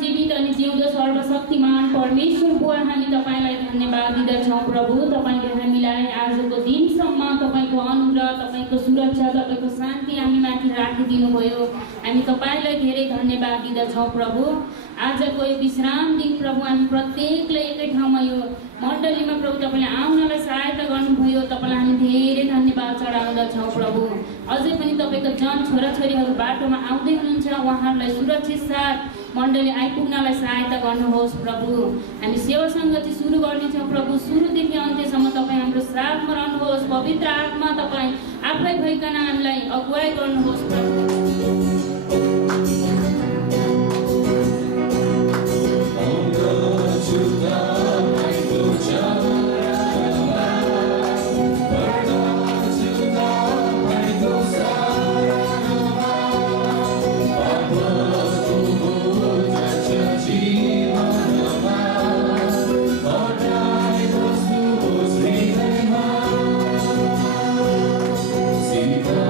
जीवित अनि जिउँदो सर्वशक्तिमान परमेश्वर बुवा हामी तपाईलाई धन्यवाद दिँदछौँ प्रभु। तपाईले हामीलाई आजको दिनसम्म तपाईको अनुग्रह तपाईको सुरक्षा तपाईको शान्ति हामी माथि राखिदिनु भयो। हामी तपाईलाई धेरै धन्यवाद दिँदछौँ प्रभु। आजको यो विश्राम दिन प्रभु हामी प्रत्येकले एकै ठाउँमा यो मण्डलीमा प्रभु तपाईले आउनलाई सहायता गर्नुभयो। तपाईलाई हामी धेरै धन्यवाद चढाउँदछौँ प्रभु। अझै पनि तपाईको जन छोराछोरीहरू बाटोमा आउँदै हुनुहुन्छ, उहाँहरूलाई सुरक्षित साथ मण्डली आइपुग्नलाई सहायता गर्नुहोस् प्रभु। हामी सेवा सङ्गति सुरु गर्नेछौँ प्रभु। सुरुदेखि अन्त्यसम्म तपाईँ हाम्रो साथमा रहनुहोस्। पवित्र आत्मा तपाईँ आफै भइकन हामीलाई अगुवाई गर्नुहोस् प्रभु। Sita,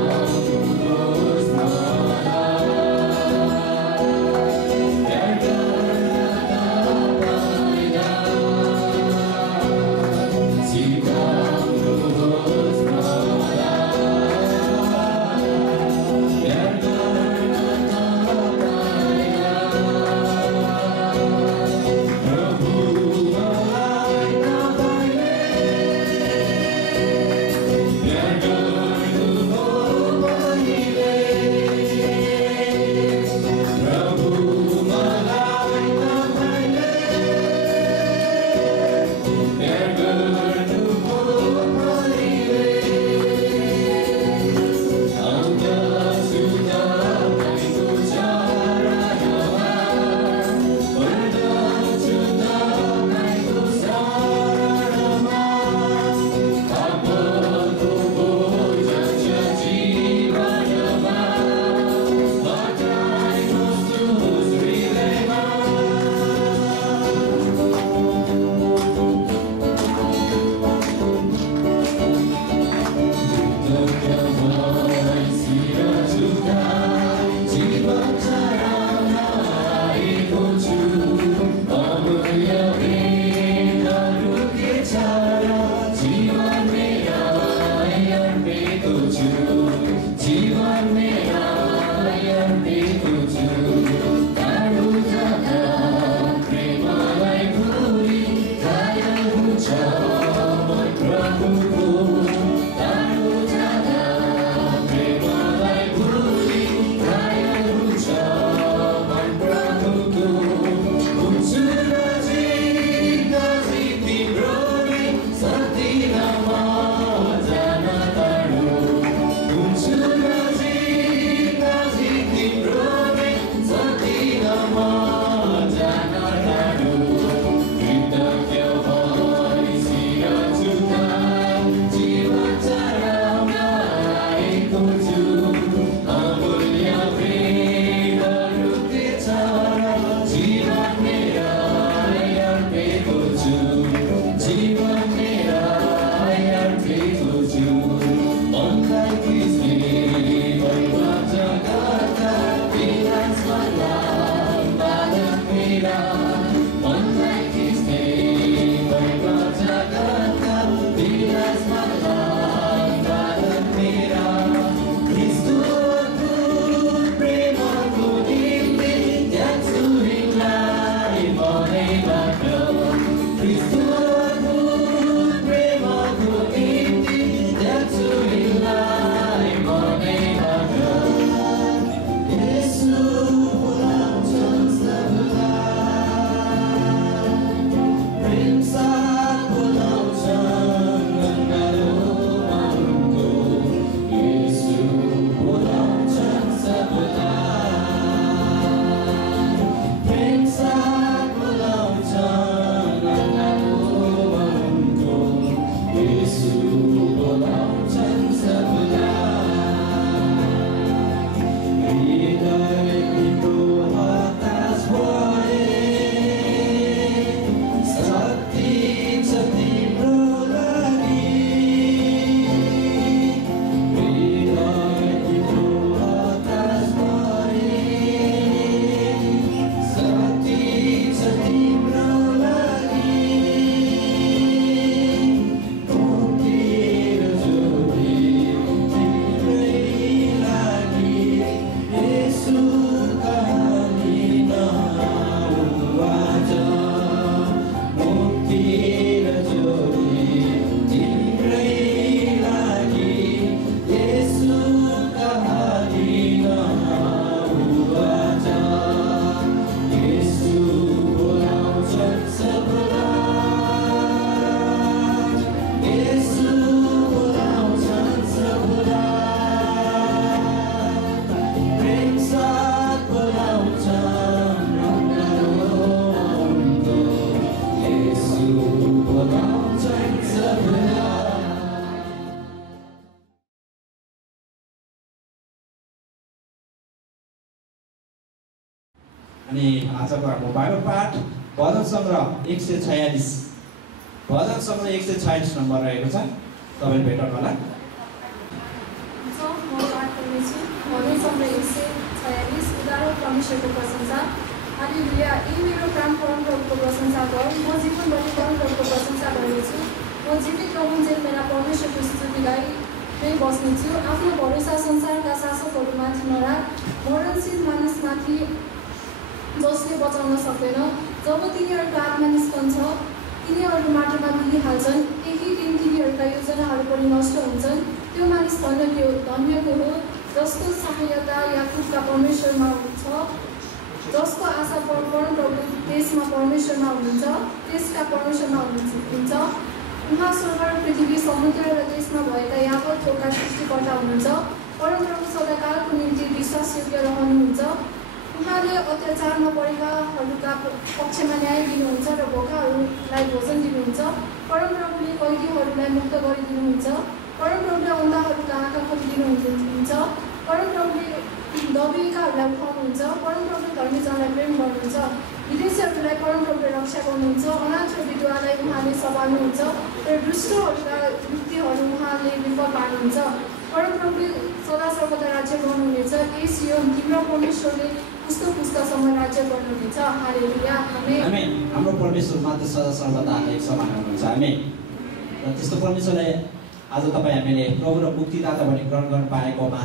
अनि आजको हाम्रो बाइबल पाठ भजन सङ्ग्रह 146 भजन सङ्ग्रह 146 नम्बर रहेको छ। तपाईले भेट्नु होला। भजन सङ्ग्रह 146 उदारो परमेश्वरको प्रशंसा। हालेलुया। यी मेरो प्राण परमप्रभुको प्रशंसा गर। म जीवनभरि परमप्रभुको प्रशंसा गर्नेछु। म जीवित रहन्जेल मेरा परमेश्वरको स्तुति गाई नै बस्नेछु। आफ्नो भरोसा संसारका शासकहरूमाथि नराख, मरणशील मानिसमाथि जसले बचाउन सक्दैन। जब तिनीहरूको आत्मा निस्कन्छ तिनीहरू माटोमा मिलिहाल्छन्। यही दिन तिनीहरूका योजनाहरू पनि नष्ट हुन्छन्। त्यो मानिस धन्यको हो जसको सहायता याकुबका परमेश्वरमा हुन्छ, जसको आशा परमप्रभु देशमा परमेश्वरमा हुनुहुन्छ, त्यसका परमेश्वरमा हुन्छ। उहाँ स्वर्ग र पृथ्वी समुद्र र देशमा भएका यावत थोकका सृष्टिकर्ता हुनुहुन्छ। परमप्रभु सदाकालको निम्ति विश्वासयोग्य रहनुहुन्छ। उहाँले अत्याचारमा परेकाहरूका पक्षमा न्याय दिनुहुन्छ र भोकाहरूलाई भोजन दिनुहुन्छ। परमप्रभुले कैदीहरूलाई मुक्त गरिदिनुहुन्छ। परमप्रभुले अन्धाहरूका आँखा खोलिदिनुहुन्छ। परमप्रभुले दबिएकाहरूलाई उठाउनुहुन्छ। परमप्रभुले धर्मीजनलाई प्रेम गर्नुहुन्छ। विदेशीहरूलाई परमप्रभुले रक्षा गर्नुहुन्छ। अनाथ र विधवालाई उहाँले सम्हाल्नुहुन्छ र दुष्टहरूका युक्तिहरू उहाँले विफल पार्नुहुन्छ। परमप्रभुले सदा सर्वदा राज्य गर्नुहुनेछ। यस सियोन तिम्रो परमेश्वरले पुस्तसम्म राज्य गर्नुहुनेछ। हालेलुया। आमेन। हाम्रो परमेश्वर मात्र सदा सर्वदा एक समान हुनुहुन्छ। आमेन। र त्यस्तो परमेश्वरलाई आज तपाईँ हामीले प्रभु र मुक्तिदाता भने ग्रहण गर्न पाएकोमा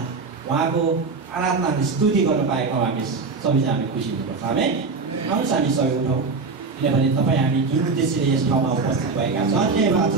उहाँको आराधना हामी स्तुति गर्न पाएकोमा हामी सबैजना हामी खुसी हुनुपर्छ। आमेन। आउनुहोस् हामी सबै उठौँ, किनभने तपाईँ हामी जुन उद्देश्यले यस ठाउँमा उपस्थित भएका छौँ। धन्यवाद।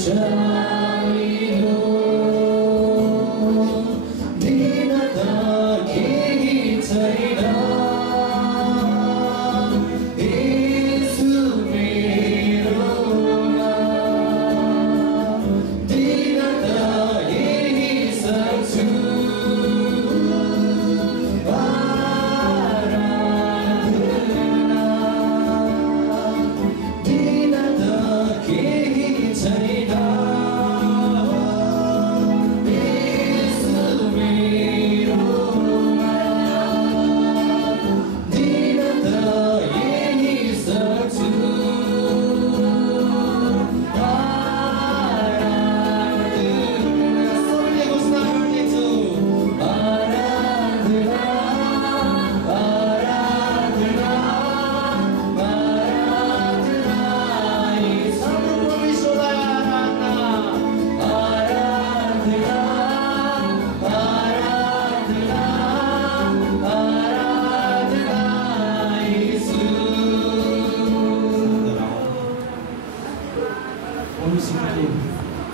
छैन परमेश्वरले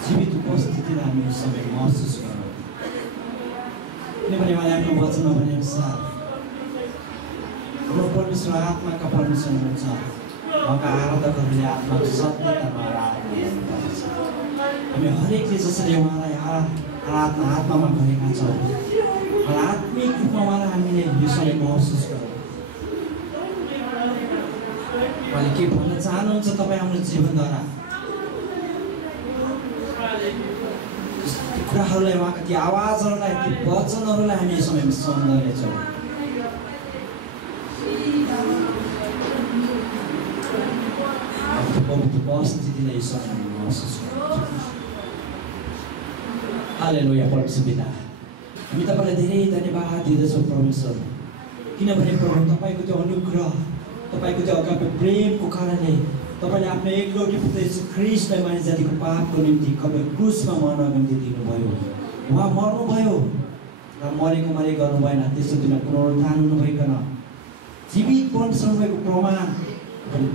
जीवित उपस्थितिलाई हामी यो समय महसुस गरौँ। किनभने उहाँले आफ्नो वचनमा भनेअनुसार हाम्रो परमेश्वर आत्माका परमेश्वर हुनुहुन्छ। उहाँका आराधकहरूले आत्माको सत्यतामा आराधना गर्नुपर्दछ। हामी हरेकले जसरी उहाँलाई आत्मामा गरेका छौँ, आत्मिक रूपमा उहाँलाई हामीले यो समय महसुस गरौँ। उहाँले के भन्न चाहनुहुन्छ तपाईँ हाम्रो जीवनद्वारा, कुराहरूलाई, उहाँका ती आवाजहरूलाई, ती वचनहरूलाई हामी यो समयमा सुन्दैछौँ। पवित्र उपस्थितिलाई यो समयमा महसुस गर्छौँ। हालेलुया। परमेश्वर पिता, हामी तपाईँलाई धेरै धन्यवाद दिँदछौँ परमेश्वर, किनभने प्रभु तपाईँको त्यो अनुग्रह, तपाईँको त्यो अगापे प्रेमको कारणले तपाईँले आफ्नो एकलौटी पुत्र येशू ख्रीष्टलाई मानिस जातिको पापको निम्ति क्रुसमा मर्नको निम्ति दिनुभयो। उहाँ मर्नुभयो र मरेको मरे गर्नु भएन, त्यसो दिन पुनरुत्थान हुनुभइकन जीवित परमेश्वर भएको प्रमाण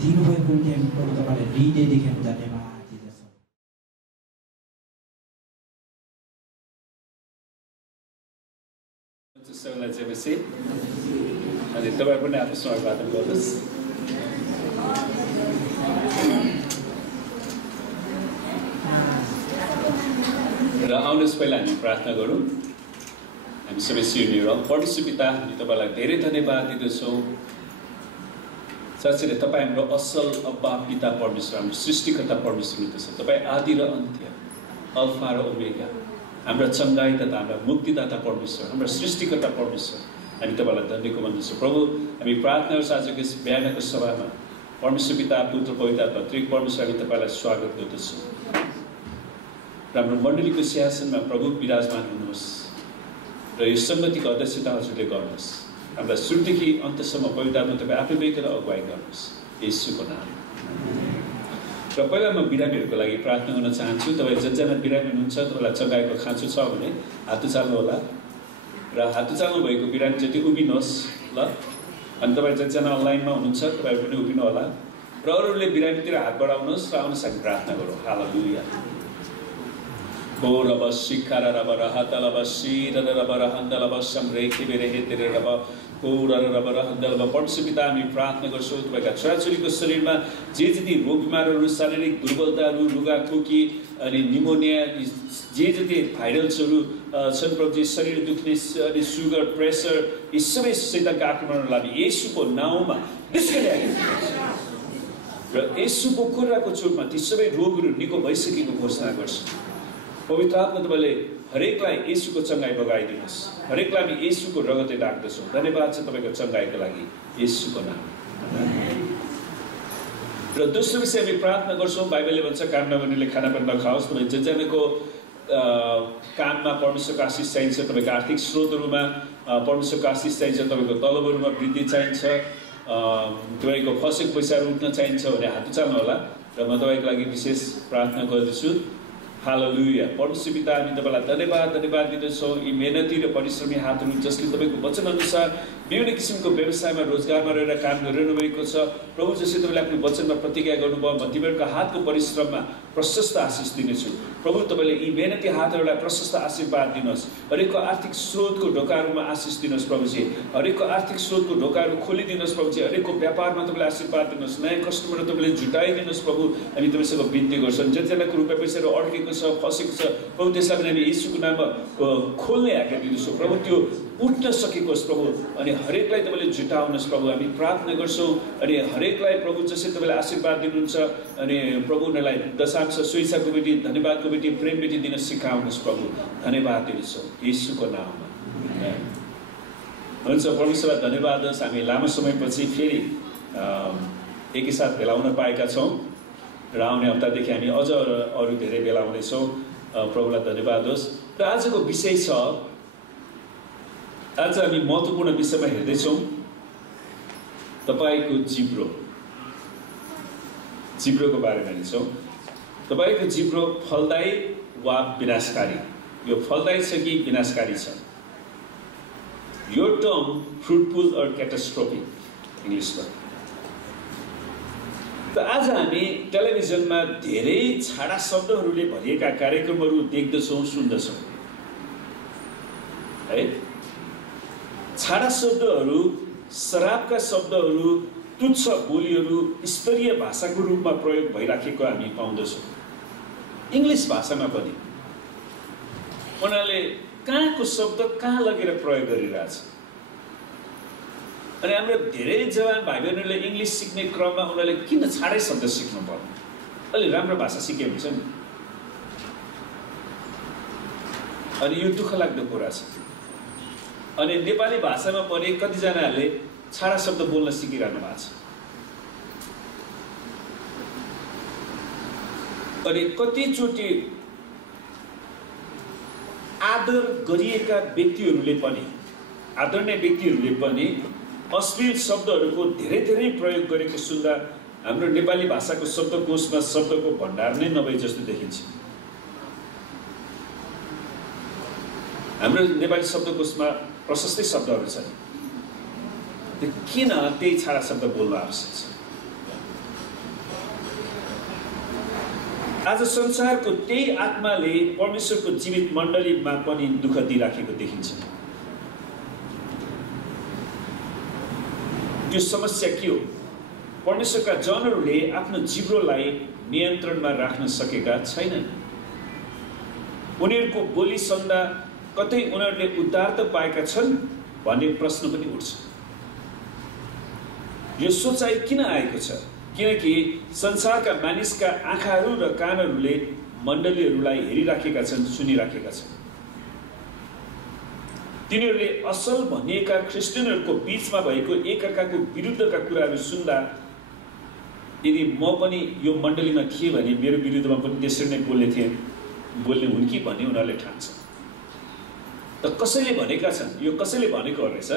दिनुभएको निम्ति हामी प्रभु तपाईँलाई हृदयदेखि हामी धन्यवाद दिँदछौँ। सबैलाई चाहिँ अनि तपाईँ पनि आफ्नो समयबाट गर्नुहोस्। र आउनुहोस् पहिला हामी प्रार्थना गरौँ। हामी सबै सिर्निरौँ। परमेश्वर पिता, हामी तपाईँलाई धेरै धन्यवाद दिँदछौँ। साँच्चै तपाईँ हाम्रो असल अब्बा पिता परमेश्वर, हाम्रो सृष्टिकर्ता परमेश्वर हुनुहुन्छ। तपाईँ आदि र अन्त्य, अल्फा र ओमेगा, हाम्रा चङ्गाई तथा हाम्रा मुक्तिदाता परमेश्वर, हाम्रा सृष्टिकर्ता परमेश्वर, हामी तपाईँलाई धन्यको भन्दछौँ। प्रभु, हामी प्रार्थना गर्छौँ आजको यस बिहानको सभामा परमेश्वर पिता, पुत्र, पवित्र आत्मा त्रिएक परमेश्वर, हामी तपाईँलाई स्वागत गर्दछौँ। र हाम्रो मण्डलीको सिंहासनमा प्रभु विराजमान हुनुहोस् र यो सङ्गतिको अध्यक्षता हजुरले गर्नुहोस्। हामीलाई सुरुदेखि अन्तसम्म पवित्र आत्मा तपाईँ आफै भइकन अगुवाई गर्नुहोस्, येशूको नाम। र पहिला म बिरामीहरूको लागि प्रार्थना गर्न चाहन्छु। तपाईँ जतिजना बिरामी हुनुहुन्छ, तपाईँलाई चङ्गाइको खाँचो छ भने हात उचाल्नु होला र हात उचाल्नु भएको बिरामी जति उभिनुहोस् ल। अनि तपाईँ जतिजना अनलाइनमा हुनुहुन्छ तपाईँ पनि उभिनु होला र अरूले बिरामीतिर हात बढाउनुहोस् र आउनुहोस् हामी प्रार्थना गरौँ। हालेलुया। ओ रब शिखर रब रहत लब शीर रब रहन्द लब समरेखि बेरेहे तेरे रब कोर रब रहन्द लब। परमेश्वर पिता, हामी प्रार्थना गर्छौँ तपाईँका छोराछोरीको शरीरमा जे जति रोग बिमारहरू, शारीरिक दुर्बलताहरू, रुगाखोकी अनि निमोनिया, जे जति भाइरल्सहरू छन् प्रभुजी, शरीर दुख्ने अनि सुगर, प्रेसर, यी सबै शैतानका आक्रमणहरूलाई येशूको नाउँमा निस्किने र येशूको कुराको चोटमा ती सबै रोगहरू निको भइसकेको घोषणा गर्छौँ। पवित्र आत्मा तपाईँले हरेकलाई येशूको चङ्गाई बगाइदिनुहोस्। हरेकलाई हामी येशूको रगतले ढाक्दछौँ। धन्यवाद छ तपाईँको चङ्गाईको लागि, येशूको नाम। र दोस्रो विषय हामी प्रार्थना गर्छौँ। बाइबलले भन्छ काम नगर्नेले खाना पनि नखाओस्। तपाईँ जतिजनाको काममा परमेश्वरको आशिष चाहिन्छ, तपाईँको आर्थिक स्रोतहरूमा परमेश्वरको आशिष चाहिन्छ, तपाईँको तलबहरूमा वृद्धि चाहिन्छ, तपाईँको फसेको पैसाहरू उठ्न चाहिन्छ भने हात उचाल्नु होला र म तपाईँको लागि विशेष प्रार्थना गर्दछु। हालेलुया। परमेश्वर पिता, हामी तपाईँलाई धन्यवाद दिँदछौँ। यी मेहनती र परिश्रमी हातहरू जसले तपाईँको वचनअनुसार विभिन्न किसिमको व्यवसायमा, रोजगारमा रहेर काम गरिरहनु भएको छ। प्रभु, जसले तपाईँले आफ्नो वचनमा प्रतिज्ञा गर्नुभयो, म तिमीहरूका हातको परिश्रममा प्रशस्त आशिष दिनेछु। प्रभु, तपाईँले यी मेहनती हातहरूलाई प्रशस्त आशीर्वाद दिनुहोस्। हरेकको आर्थिक स्रोतको ढोकाहरूमा आशिष दिनुहोस् प्रभुजी। हरेकको आर्थिक स्रोतको ढोकाहरू खोलिदिनुहोस् प्रभुजी। हरेकको व्यापारमा तपाईँले आशीर्वाद दिनुहोस्। नयाँ कस्टमर तपाईँले जुटाइदिनुहोस् प्रभु। हामी तपाईँसँग बिन्ती गर्छौँ। जतिजनाको रुपियाँ पैसाहरू अड्केको छ, फसेको छ प्रभु, त्यसलाई पनि हामी येशूको नाममा खोल्ने आज्ञा दिन्छौँ प्रभु। त्यो उठ्न सकेको होस् प्रभु, अनि हरेकलाई तपाईँले जुटाउनुहोस् प्रभु। हामी प्रार्थना गर्छौँ अनि हरेकलाई प्रभु जसरी तपाईँले आशीर्वाद दिनुहुन्छ अनि प्रभु उनीहरूलाई दशांश, स्वेच्छाको बेटी, धन्यवादको बेटी, प्रेम बेटी दिन सिकाउनुहोस् प्रभु। धन्यवाद दिन्छौँ येशूको नाममा। हुन्छ, परमेश्वरलाई धन्यवाद होस्। हामी लामो समयपछि फेरि एकैसाथ भेला हुन पाएका छौँ र आउने हप्तादेखि हामी अझ अरू धेरै भेला हुनेछौँ। प्रभुलाई धन्यवाद होस्। र आजको विषय छ, आज हामी महत्त्वपूर्ण विषयमा हेर्दैछौँ, तपाईँको जिब्रो। जिब्रोको बारेमा हेर्छौँ। तपाईँको जिब्रो फलदायी वा विनाशकारी? यो फलदायी छ कि विनाशकारी छ? Your tongue fruitful or catastrophic? इङ्ग्लिसमा त आज हामी टेलिभिजनमा धेरै छाडा शब्दहरूले भरिएका कार्यक्रमहरू देख्दछौँ, सुन्दछौँ है। छाडा शब्दहरू, शराबका शब्दहरू, तुच्छ बोलीहरू स्तरीय भाषाको रूपमा प्रयोग भइराखेको हामी पाउँदछौँ। इङ्ग्लिस भाषामा पनि उनीहरूले कहाँको शब्द कहाँ लगेर प्रयोग गरिरहेछ। अनि हाम्रो धेरै जवान भाइ बहिनीहरूले इङ्ग्लिस सिक्ने क्रममा उनीहरूले किन छाडै शब्द सिक्नु पर्ने? अलि राम्रो भाषा सिके हुन्छ नि। अनि यो दुःख लाग्दो कुरा छ। अनि नेपाली भाषामा पनि कतिजनाहरूले छाडा शब्द बोल्न सिकिरहनु भएको छ। अनि कतिचोटि आदर गरिएका व्यक्तिहरूले पनि, आदरणीय व्यक्तिहरूले पनि अश्लील शब्दहरूको धेरै प्रयोग गरेको सुन्दा हाम्रो नेपाली भाषाको शब्दकोशमा शब्दको भण्डार नै नभए जस्तो देखिन्छ। हाम्रो नेपाली शब्दकोशमा प्रशस्तै शब्दहरू छन्, किन त्यही छाडा शब्द बोल्न आवश्यक छ? आज संसारको त्यही आत्माले परमेश्वरको जीवित मण्डलीमा पनि दुःख दिइराखेको देखिन्छ। त्यो समस्या के हो? परमेश्वरका जनहरूले आफ्नो जिब्रोलाई नियन्त्रणमा राख्न सकेका छैनन्। उनीहरूको बोली सन्दा कतै उनीहरूले उद्धार त पाएका छन् भन्ने प्रश्न पनि उठ्छ। यो सोचाइ किन आएको छ? किनकि संसारका मानिसका आँखाहरू र कानहरूले मण्डलीहरूलाई हेरिराखेका छन्, सुनिराखेका छन्। तिनीहरूले असल भनिएका क्रिस्चियनहरूको बीचमा भएको एकअर्काको विरुद्धका कुराहरू सुन्दा यदि म पनि यो मण्डलीमा थिएँ भने मेरो विरुद्धमा पनि त्यसरी नै बोल्ने हुन् कि भन्ने उनीहरूले ठान्छ। त कसैले भनेका छन्, यो कसैले भनेको रहेछ,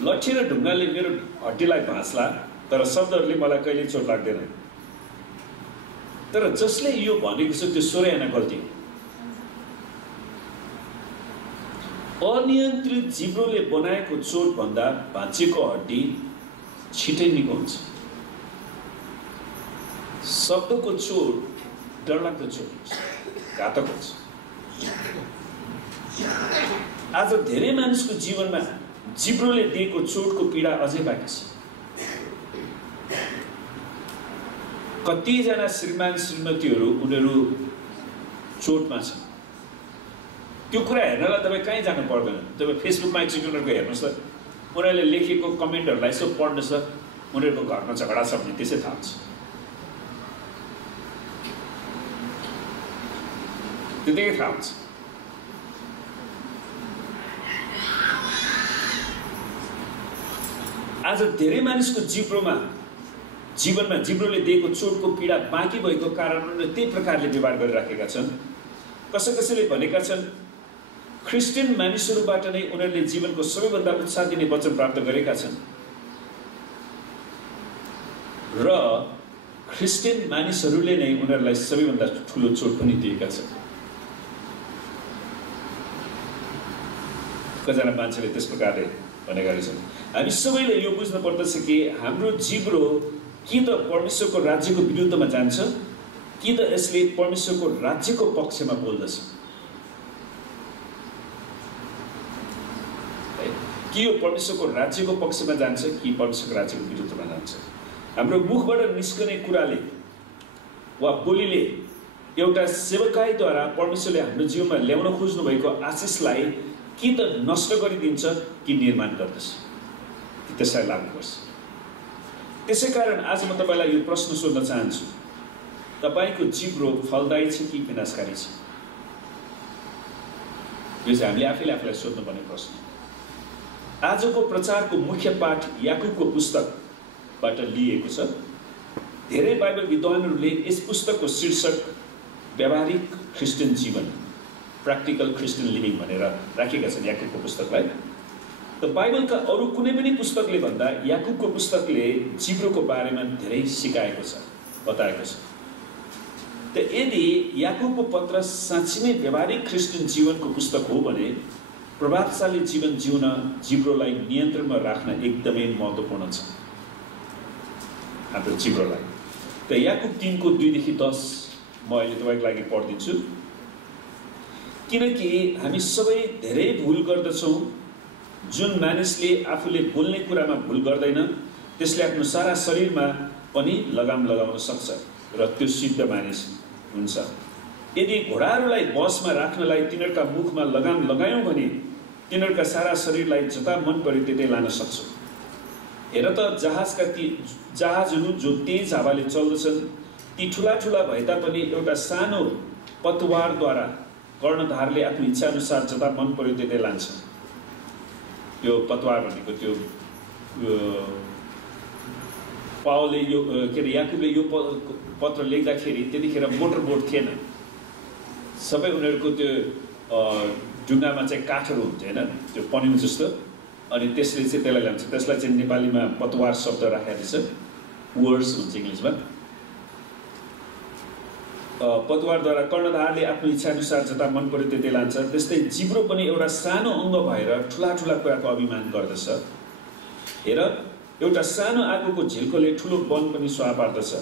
लट्ठी र ढुङ्गाले मेरो हड्डीलाई भाँच्ला तर शब्दहरूले मलाई कहिले चोट लाग्दैन। तर जसले यो भनेको छ त्यो सोरै आना गल्ती हो। अनियन्त्रित जिब्रोले बनाएको चोट भन्दा भाँचिएको हड्डी छिटै निको हुन्छ। शब्दको चोट डरलाग्दो चोट हुन्छ, घातक हुन्छ। आज धेरै मानिसको जीवनमा जिब्रोले दिएको चोटको पीडा अझै बाँकी छ। कतिजना श्रीमान श्रीमतीहरू उनीहरू चोटमा छन्। त्यो कुरा हेर्नलाई तपाईँ कहीँ जानु पर्दैन, तपाईँ फेसबुकमा एकचोटि उनीहरूको हेर्नुहोस् त, उनीहरूले लेखेको कमेन्टहरूलाई यसो पढ्नुहोस् त, उनीहरूको घरमा झगडा छ भने त्यसै थाहा हुन्छ। त्यतिकै थाहा हुन्छ। आज धेरै मानिसको जीवनमा जिब्रोले दिएको चोटको पीडा बाँकी भएको कारण उनीहरूले त्यही प्रकारले व्यवहार गरिराखेका छन्। कसैले भनेका छन् क्रिस्चियन मानिसहरूबाट नै उनीहरूले जीवनको सबैभन्दा उत्साह दिने वचन प्राप्त गरेका छन् र क्रिस्चियन मानिसहरूले नै उनीहरूलाई सबैभन्दा ठुलो चोट पनि दिएका छन्। कतिजना मान्छेले त्यस प्रकारले भनेका रहेछन्। हामी सबैले यो बुझ्नु पर्दछ कि हाम्रो जिब्रो कि त परमेश्वरको राज्यको विरुद्धमा जान्छ कि त यसले परमेश्वरको राज्यको पक्षमा बोल्दछ। कि यो परमेश्वरको राज्यको पक्षमा जान्छ कि परमेश्वरको राज्यको विरुद्धमा जान्छ। हाम्रो मुखबाट निस्कने कुराले वा बोलीले एउटा सेवकाईद्वारा परमेश्वरले हाम्रो जीवनमा ल्याउन खोज्नु भएको आशिषलाई कि त नष्ट गरिदिन्छ कि निर्माण गर्दछ, कि त्यसलाई लागू गर्छ। त्यसैकारण आज म तपाईलाई यो प्रश्न सोध्न चाहन्छु, तपाईको जिब्रो फलदायी छ कि विनाशकारी छ? यो चाहिँ हामीले आफैले सोध्नुपर्ने प्रश्न। आजको प्रचारको मुख्य पाठ याकुबको पुस्तकबाट लिएको छ। धेरै बाइबल विद्वानहरूले यस पुस्तकको शीर्षक व्यावहारिक क्रिस्चियन जीवन, प्र्याक्टिकल क्रिस्चियन लिभिङ भनेर राखेका छन् याकुबको पुस्तकलाई। त बाइबलका अरू कुनै पनि पुस्तकले भन्दा याकुबको पुस्तकले जिब्रोको बारेमा धेरै सिकाएको छ, बताएको छ। त यदि याकुबको पत्र साँच्चै नै व्यावहारिक क्रिस्चियन जीवनको पुस्तक हो भने प्रभावशाली जीवन जिउन जिब्रोलाई नियन्त्रणमा राख्न एकदमै महत्त्वपूर्ण छ। हाम्रो जिब्रोलाई त याकुब 3 को 2 देखि 10 म अहिले तपाईको लागि पढ्दिन्छु। किनकि हामी सबै धेरै भुल गर्दछौँ। जुन मानिसले आफूले बोल्ने कुरामा भुल गर्दैन त्यसले आफ्नो सारा शरीरमा पनि लगाम लगाउन सक्छ र त्यो सिद्ध मानिस हुन्छ। यदि घोडाहरूलाई बसमा राख्नलाई तिनीहरूका मुखमा लगाम लगायौँ भने तिनीहरूका सारा शरीरलाई जता मन पर्यो त्यतै लान सक्छौँ। हेर त जहाजहरू जो तेज हावाले चल्दछन् ती ठुला ठुला भए तापनि एउटा सानो पतवारद्वारा कर्णधारले आफ्नो इच्छाअनुसार जता मन पर्यो त्यतै लान्छ। यो पतवार भनेको त्यो पावलले यो के अरे याकुबले यो पत्र लेख्दाखेरि त्यतिखेर मोटर बोट थिएन। सबै उनीहरूको त्यो ढुङ्गामा चाहिँ काठहरू हुन्छ हैन, त्यो पन्यु जस्तो, अनि त्यसले चाहिँ त्यसलाई ल्याउँछ। त्यसलाई चाहिँ नेपालीमा पतवार शब्द राखेको छ, वर्ड्स हुन्छ इङ्ग्लिसमा। पतवारद्वारा कर्णधारले आफ्नो इच्छाअनुसार जता मन पर्यो त्यतै लान्छ। त्यस्तै जिब्रो पनि एउटा सानो अङ्ग भएर ठुला ठुला कुराको अभिमान गर्दछ। हेर, एउटा सानो आगोको झिल्कोले ठुलो वन पनि स्वाहा पार्दछ।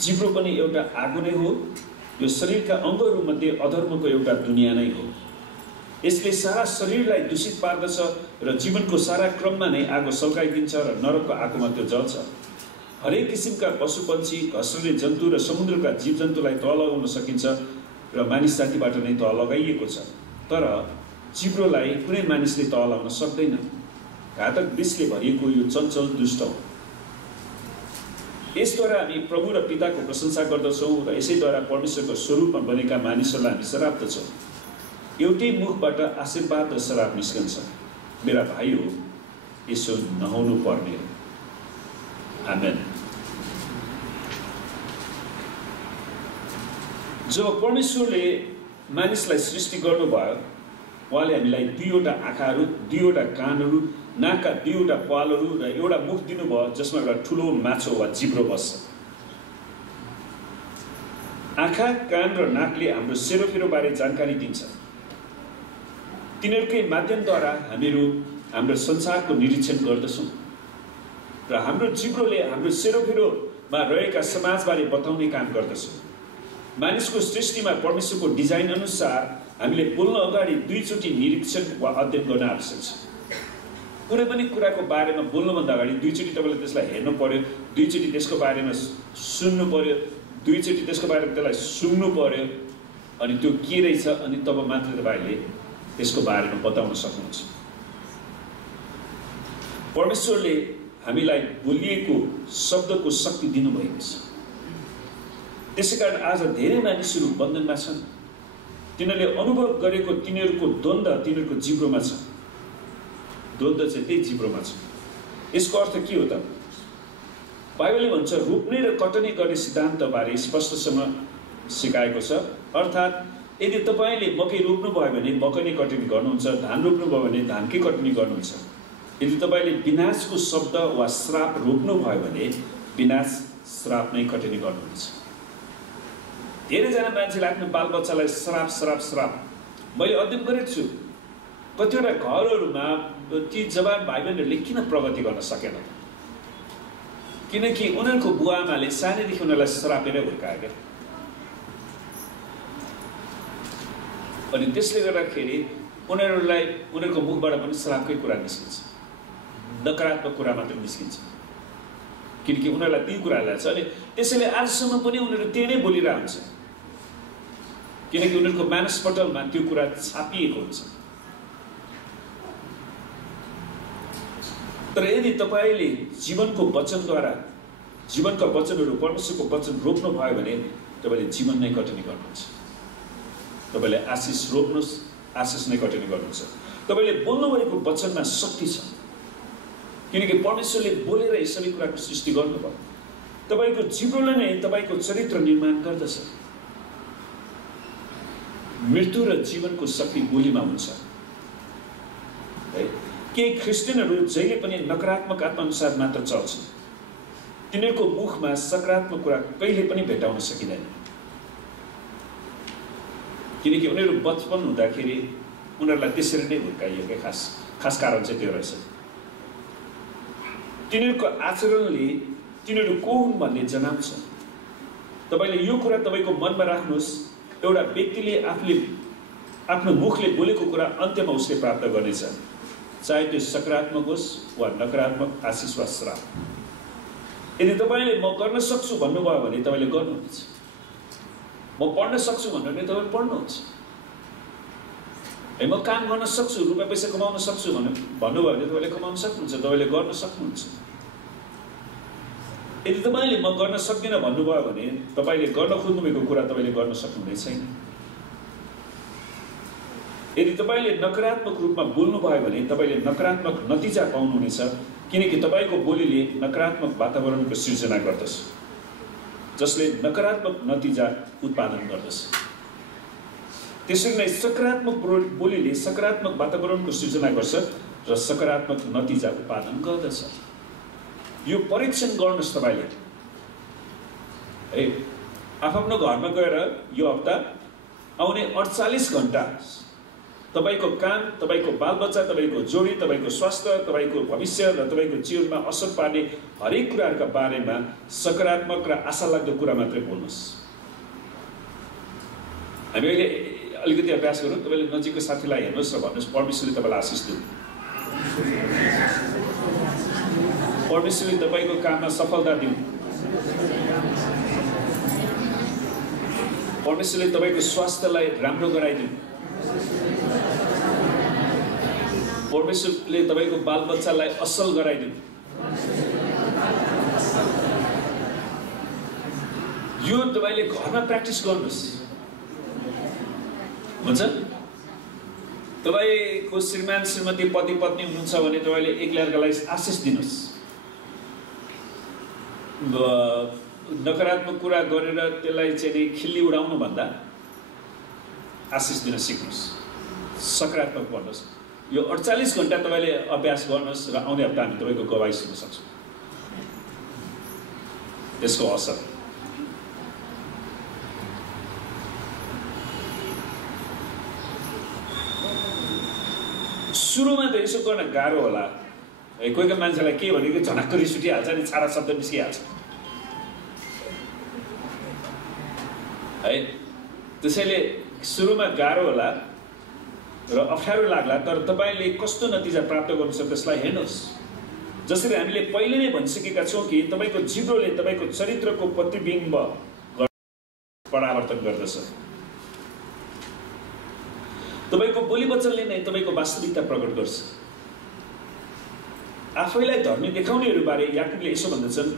जिब्रो पनि एउटा आगो नै हो। यो शरीरका अङ्गहरूमध्ये अधर्मको एउटा दुनियाँ नै हो। यसले सारा शरीरलाई दूषित पार्दछ र जीवनको सारा क्रममा नै आगो सल्काइदिन्छ र नरकको आगोमा त्यो जल्छ। हरेक किसिमका पशुपन्छी, घस्रने जन्तु र समुद्रका जीवजन्तुलाई तह लगाउन सकिन्छ र मानिस जातिबाट नै तह लगाइएको छ। तर जिब्रोलाई कुनै मानिसले तह लगाउन सक्दैन। घातक विषले भरिएको यो चञ्चल दुष्ट हो। यसद्वारा हामी प्रभु र पिताको प्रशंसा गर्दछौँ र यसैद्वारा परमेश्वरको स्वरूपमा बनेका मानिसहरूलाई हामी श्राप दछौँ। एउटै मुखबाट आशीर्वाद र श्राप निस्कन्छ। मेरा भाइ हो, यसो नहुनु पर्ने हो। आमेन। जब परमेश्वरले मानिसलाई सृष्टि गर्नुभयो, उहाँले हामीलाई 2वटा आँखाहरू, 2वटा कानहरू, नाकका 2वटा पालहरू र एउटा मुख दिनुभयो जसमा एउटा ठुलो माछो वा जिब्रो बस्छ। आँखा, कान र नाकले हाम्रो सेरोफेरो बारे जानकारी दिन्छ। तिनीहरूकै माध्यमद्वारा हामीहरू हाम्रो संसारको निरीक्षण गर्दछौँ र हाम्रो जिब्रोले हाम्रो सेरोफेरोमा रहेका समाजबारे बताउने काम गर्दछ। मानिसको सृष्टिमा परमेश्वरको डिजाइन अनुसार हामीले बोल्न अगाडि 2 चोटि निरीक्षण वा अध्ययन गर्न आवश्यक छ। कुनै पनि कुराको बारेमा बोल्नुभन्दा अगाडि 2 चोटि तपाईँले त्यसलाई हेर्नु पर्यो, 2 चोटि त्यसको बारेमा सुन्नु पर्यो, 2 चोटि त्यसको बारेमा त्यसलाई सुन्नु पर्यो, अनि त्यो के रहेछ, अनि तब मात्र तपाईँले त्यसको बारेमा बताउन सक्नुहुन्छ। परमेश्वरले हामीलाई बोलिएको शब्दको शक्ति दिनुभएको छ। त्यसैकारण आज धेरै मानिसहरू बन्धनमा छन्। तिनीहरूले अनुभव गरेको तिनीहरूको द्वन्द्व तिनीहरूको जिब्रोमा छ। द्वन्द्व चाहिँ त्यही जिब्रोमा छ। यसको अर्थ के हो त? बाइबलले भन्छ रोप्ने र कटनी गर्ने सिद्धान्तबारे स्पष्टसँग सिकाएको छ। अर्थात् यदि तपाईँले मकै रोप्नुभयो भने मकै नै कटनी गर्नुहुन्छ, धान रोप्नुभयो भने धानकै कटनी गर्नुहुन्छ। यदि तपाईँले विनाशको शब्द वा श्राप रोप्नुभयो भने विनाश श्राप नै कटनी गर्नुहुन्छ। धेरैजना मान्छेले आफ्नो बालबच्चालाई श्राप श्राप श्राप, मैले अध्ययन गरेको छु कतिवटा घरहरूमा ती जवान भाइ बहिनीहरूले किन प्रगति गर्न सकेन? किनकि उनीहरूको बुवा आमाले सानैदेखि उनीहरूलाई श्रापेरै हुर्कायो क्या। अनि त्यसले गर्दाखेरि उनीहरूलाई उनीहरूको मुखबाट पनि श्रापकै कुरा निस्किन्छ, नकारात्मक कुरा मात्र निस्किन्छ। किनकि उनीहरूलाई ती कुराहरूलाई छ। अनि त्यसैले आजसम्म पनि उनीहरू त्यही नै बोलिरहेको हुन्छ, किनकि उनीहरूको मानसपटलमा त्यो कुरा छापिएको हुन्छ। तर यदि तपाईँले जीवनको वचनद्वारा जीवनका वचनहरू परमेश्वरको वचन रोप्नु भयो भने तपाईँले जीवन नै कटनी गर्नुहुन्छ। तपाईँले आशिष रोप्नुहोस्, आशिष नै कटनी गर्नुहुन्छ। तपाईँले बोल्नुभएको वचनमा शक्ति छ, किनकि परमेश्वरले बोलेर यी सबै कुराको सृष्टि गर्नुभयो। तपाईँको जिब्रोले नै तपाईँको चरित्र निर्माण गर्दछ। मृत्यु र जीवनको शक्ति बोलीमा हुन्छ। केही ख्रिस्टियनहरू जहिले पनि नकारात्मक आत्माअनुसार मात्र चल्छन्। तिनीहरूको मुखमा सकारात्मक कुरा कहिले पनि भेटाउन सकिँदैन, किनकि उनीहरू बचपन हुँदाखेरि उनीहरूलाई त्यसरी नै हुर्काइयो क्या। खास कारण चाहिँ त्यो रहेछ। तिनीहरूको आचरणले तिनीहरू को हुन् भन्ने जनाउँछ। तपाईले यो कुरा तपाईको मनमा राख्नुहोस्, एउटा व्यक्तिले आफूले आफ्नो मुखले बोलेको कुरा अन्त्यमा उसले प्राप्त गर्नेछ, चाहे त्यो सकारात्मक होस् वा नकारात्मक, आशिष वा श्राप। यदि तपाईले म गर्न सक्छु भन्नुभयो भने तपाईले गर्नुहुन्छ, म पढ्न सक्छु भन्नु भने तपाईले पढ्नुहुन्छ, म काम गर्न सक्छु, रुपियाँ पैसा कमाउन सक्छु भन्नुभयो भने तपाईले कमाउन सक्नुहुन्छ, तपाईले गर्न सक्नुहुन्छ। यदि तपाईले म गर्न सक्दिनँ भन्नुभयो भने तपाईले गर्न खोज्नुभएको कुरा तपाईले गर्न सक्नुहुने छैन। यदि तपाईले नकारात्मक रूपमा बोल्नु भयो भने तपाईले नकारात्मक नतिजा पाउनुहुनेछ, किनकि तपाईको बोलीले नकारात्मक वातावरणको सृजना गर्दछ, जसले नकारात्मक नतिजा उत्पादन गर्दछ। त्यसरी नै सकारात्मक बोलीले सकारात्मक वातावरणको सृजना गर्छ र सकारात्मक नतिजा उत्पादन गर्दछ। यो परीक्षण गर्नुहोस् तपाईले। आफ्नो घरमा गएर यो हप्ता आउने 48 घण्टा तपाईको काम, तपाईको बालबच्चा, तपाईको जोडी, तपाईको स्वास्थ्य, तपाईको भविष्य र तपाईको जीवनमा असर पार्ने हरेक कुराहरुका बारेमा सकारात्मक र आशालाग्दो कुरा मात्रै बोल्नुहोस्। हामी अहिले अलिकति अभ्यास गरौँ। तपाईले नजिकको साथीलाई हेर्नुहोस् र भन्नुहोस्, परमेश्वरले तपाईलाई आशिष दिनु, परमेश्वरले तपाईको काममा सफलता दिनु, परमेश्वरले तपाईको स्वास्थ्यलाई राम्रो गराइदिनु, परमेश्वरले तपाईको बालबच्चालाई असल गराइदिनु। यो तपाईले घरमा प्र्याक्टिस गर्नुहोस्, हुन्छ? तपाईको श्रीमान श्रीमती पति पत्नी हुनुहुन्छ भने तपाईले एक अर्कालाई आशिष दिनुहोस्। नकारात्मक कुरा गरेर त्यसलाई चाहिँ खिल्ली उडाउनु भन्दा आशिष दिन सिक्नुहोस्, सकारात्मक भन्नुहोस्। यो 48 घण्टा तपाईले अभ्यास गर्नुहोस् र आउने हप्ता हामी तपाईको गवाई सुन्न सक्छौँ, त्यसको असर। सुरुमा त यसो गर्न गाह्रो होला, कोही कोही मान्छेलाई के भनेको झनक्क रिस उठिहाल्छ नि, छाडा शब्द निस्किहाल्छ है। त्यसैले सुरुमा गाह्रो होला र अप्ठ्यारो लाग्ला, तर तपाईले कस्तो नतिजा प्राप्त गर्नुहुन्छ त्यसलाई हेर्नुहोस्। जसरी हामीले पहिले नै भनिसकेका छौँ कि तपाईको जिब्रोले तपाईको चरित्रको प्रतिबिम्ब परिवर्तन गर्दछ। तपाईको बोली वचनले नै तपाईको वास्तविकता प्रकट गर्छ। आफैलाई धर्मी देखाउनेहरू बारे याकुबले यसो भन्दछन्,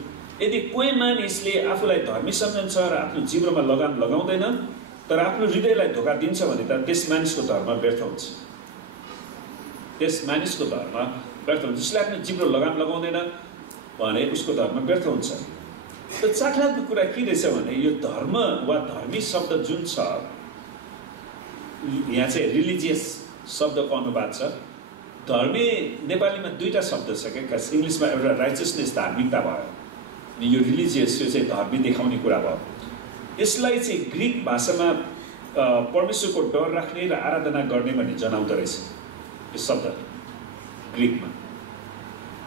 यदि कोही मानिसले आफूलाई धर्मी सम्झन्छ र आफ्नो जिब्रोमा लगाम लगाउँदैन तर आफ्नो हृदयलाई धोका दिन्छ भने त त्यस मानिसको धर्म व्यर्थ हुन्छ। त्यस मानिसको धर्म व्यर्थ हुन्छ। जसले आफ्नो जिब्रो लगाम लगाउँदैन भने उसको धर्म व्यर्थ हुन्छ। त चाखलाग्दो कुरा के रहेछ भने यो धर्म वा धर्मी शब्द जुन छ, यहाँ चाहिँ रिलिजियस शब्दको अनुवाद छ। धर्मी नेपालीमा दुईटा शब्द छ क्या, इङ्ग्लिसमा एउटा राइचियसनेस धार्मिकता भयो, अनि यो रिलिजियस यो चाहिँ धर्मी देखाउने कुरा भयो। यसलाई चाहिँ ग्रीक भाषामा परमेश्वरको डर राख्ने र आराधना गर्ने भन्ने जनाउँदो रहेछ यो शब्द ग्रीकमा।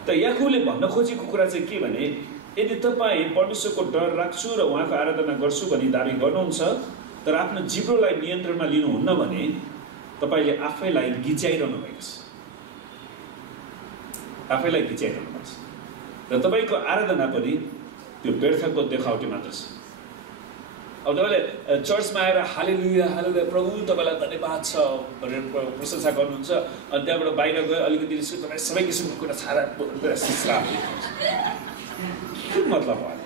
त याकुबले भन्न खोजेको कुरा चाहिँ के भने, यदि तपाईँ परमेश्वरको डर राख्छु र उहाँको आराधना गर्छु भनी दाबी गर्नुहुन्छ तर आफ्नो जिब्रोलाई नियन्त्रणमा लिनुहुन्न भने तपाईले आफैलाई गिच्याइरहनु भएको छ, आफैलाई गिच्याइरहनु भएको छ र तपाईको आराधना पनि त्यो व्यर्थको देखावटी मात्र छ। अब तपाईले चर्चमा आएर हालेलुया हालेलुया प्रभु तपाईलाई धन्यवाद छ भनेर प्रशंसा गर्नुहुन्छ, अनि त्यहाँबाट बाहिर गयो अलिकति तपाईँ सबै किसिमको कुरा छाडा के मतलब भयो?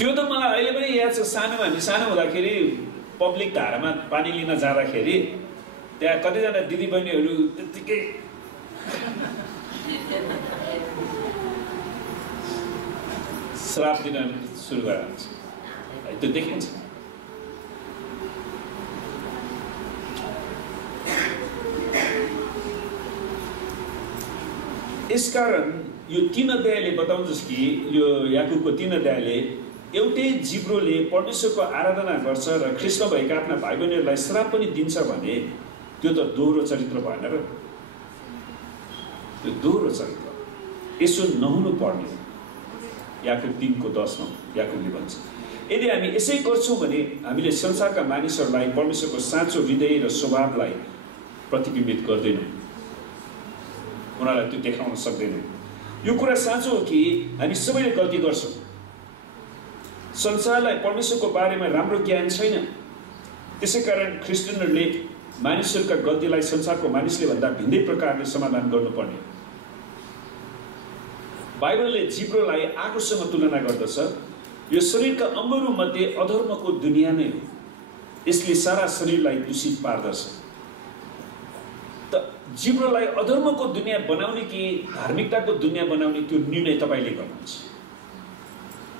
त्यो त मलाई अहिले पनि याद छ। सानोमा हामी सानो हुँदाखेरि पब्लिक धारामा पानी लिन जाँदाखेरि त्यहाँ कतिजना दिदीबहिनीहरू त्यत्तिकै श्राप दिन सुरु गरेर त्यो देखिन्छ। यसकारण यो 3 अध्यायले बताउँछ कि यो याकुबको 3 अध्यायले एउटै जिब्रोले परमेश्वरको आराधना गर्छ र ख्रीष्टमा भएका आफ्ना भाइ बहिनीहरूलाई श्राप पनि दिन्छ भने त्यो त दोहोरो चरित्र भएन र? त्यो दोहोरो चरित्र यसो नहुनु पर्ने। याकुब 3:10 याकुबले भन्छ। यदि हामी यसै गर्छौँ भने हामीले संसारका मानिसहरूलाई परमेश्वरको साँचो हृदय र स्वभावलाई प्रतिबिम्बित गर्दैनौँ, उनीहरूलाई त्यो देखाउन सक्दैनौँ। यो कुरा साँचो हो कि हामी सबैले गल्ती गर्छौँ। संसारलाई परमेश्वरको बारेमा राम्रो ज्ञान छैन, त्यसै कारण क्रिस्चियनहरूले मानिसहरूका गल्तीलाई संसारको मानिसले भन्दा भिन्दै प्रकारले समाधान गर्नुपर्ने। बाइबलले जिब्रोलाई आगोसँग तुलना गर्दछ। यो शरीरका अङ्गहरू मध्ये अधर्मको दुनियाँ नै हो, यसले सारा शरीरलाई दूषित पार्दछ। त जिब्रोलाई अधर्मको दुनियाँ बनाउने कि धार्मिकताको दुनियाँ बनाउने त्यो निर्णय तपाईँले गर्नुहुन्छ।